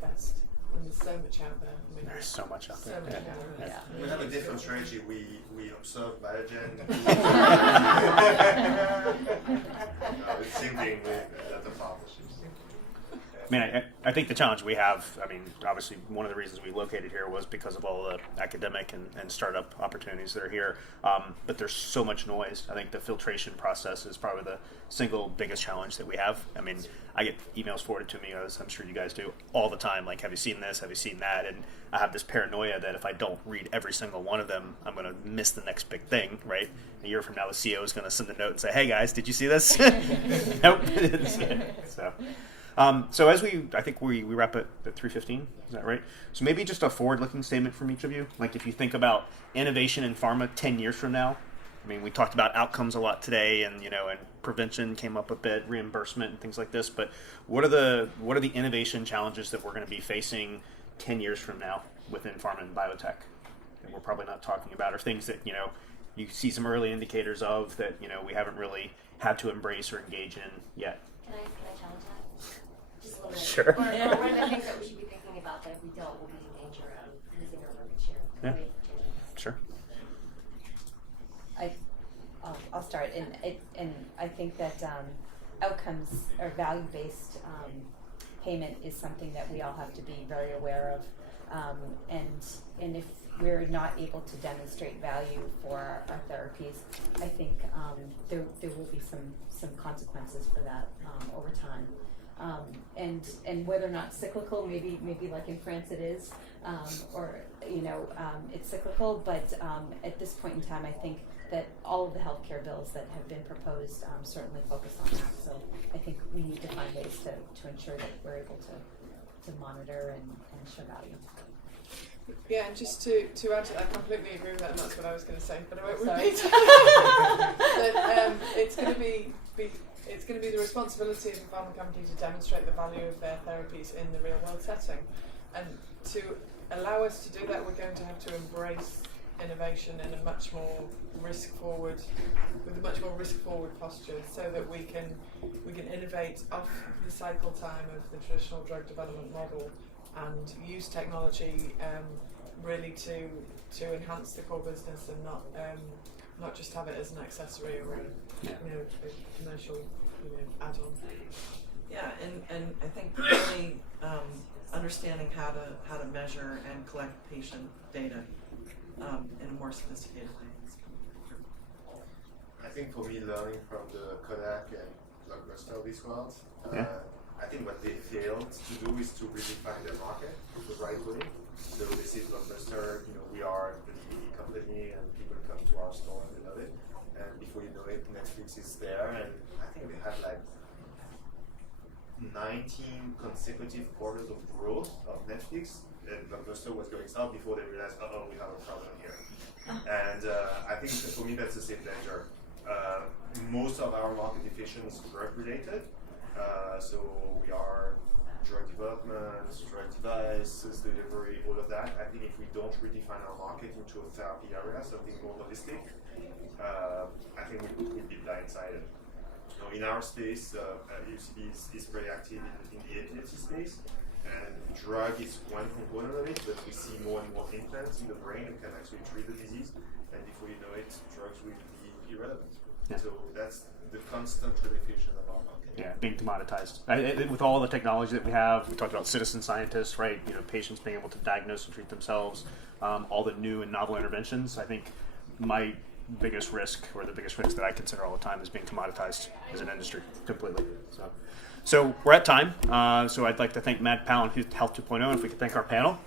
best. And there's so much out there. I mean, There's so much out there. So much out there. Yeah. We have a different strategy. We observe Biogen. It's same thing with the partnerships. I mean, I think the challenge we have, I mean, obviously one of the reasons we located here was because of all the academic and startup opportunities that are here, but there's so much noise. I think the filtration process is probably the single biggest challenge that we have. I mean, I get emails forwarded to me, as I'm sure you guys do, all the time, like, have you seen this, have you seen that? And I have this paranoia that if I don't read every single one of them, I'm going to miss the next big thing, right? A year from now, the CEO is going to send a note and say, hey guys, did you see this? Nope. So as I think we wrap at 3:15, is that right? So maybe just a forward-looking statement from each of you. Like if you think about innovation in pharma 10 years from now, I mean, we talked about outcomes a lot today, and and prevention came up a bit, reimbursement and things like this. But what are the innovation challenges that we're going to be facing 10 years from now within pharma and biotech that we're probably not talking about, or things that you see some early indicators of that we haven't really had to embrace or engage in yet? Can I challenge that? Just a little bit. Sure. Or one of the things that we should be thinking about that if we don't, we'll be in danger of losing our market share. Yeah. Right? Sure. I'll start, and I think that outcomes or value-based payment is something that we all have to be very aware of, and if we're not able to demonstrate value for our therapies, I think there will be some consequences for that over time. And whether or not cyclical, maybe like in France it is, or it's cyclical. But at this point in time, I think that all of the healthcare bills that have been proposed certainly focus on that. So I think we need to find ways to ensure that we're able to monitor and show value. Yeah, and just to add to that, I completely agree with that, and that's what I was going to say, but I won't repeat. But it's going to be the responsibility of the pharma company to demonstrate the value of their therapies in the real world setting, and to allow us to do that, we're going to have to embrace innovation in a much more risk forward posture, so that we can innovate off the cycle time of the traditional drug development model and use technology really to enhance the core business, and not just have it as an accessory or a commercial add-on. Yeah, and I think really understanding how to measure and collect patient data in a more sophisticated way. I think for me, learning from the Kodak and Blockbuster of this world, I think what they failed to do is to redefine their market the right way. So they say Blockbuster, we are the DVD company, and people come to our store and they love it. And before you know it, Netflix is there, and I think they had like 19 consecutive quarters of growth of Netflix, and Blockbuster was going south before they realized, we have a problem here. And I think for me that's the same danger. Most of our market diffusion is drug related, so we are drug development, drug devices, delivery, all of that. I think if we don't redefine our market into a therapy area, something more holistic, I think we'd be blindsided. In our space, UCB is pretty active in the epilepsy space, and drug is one component of it, but we see more and more implants in the brain that can actually treat the disease, and before you know it, drugs will be irrelevant. Yeah. So that's the constant redefinition of our market. Yeah, being commoditized. With all the technology that we have, we talked about citizen scientists, right? Patients being able to diagnose and treat themselves, all the new and novel interventions. I think my biggest risk, or the biggest risk that I consider all the time, is being commoditized as an industry completely. So we're at time. So I'd like to thank Matt Powell and Health 2.0, and if we could thank our panel.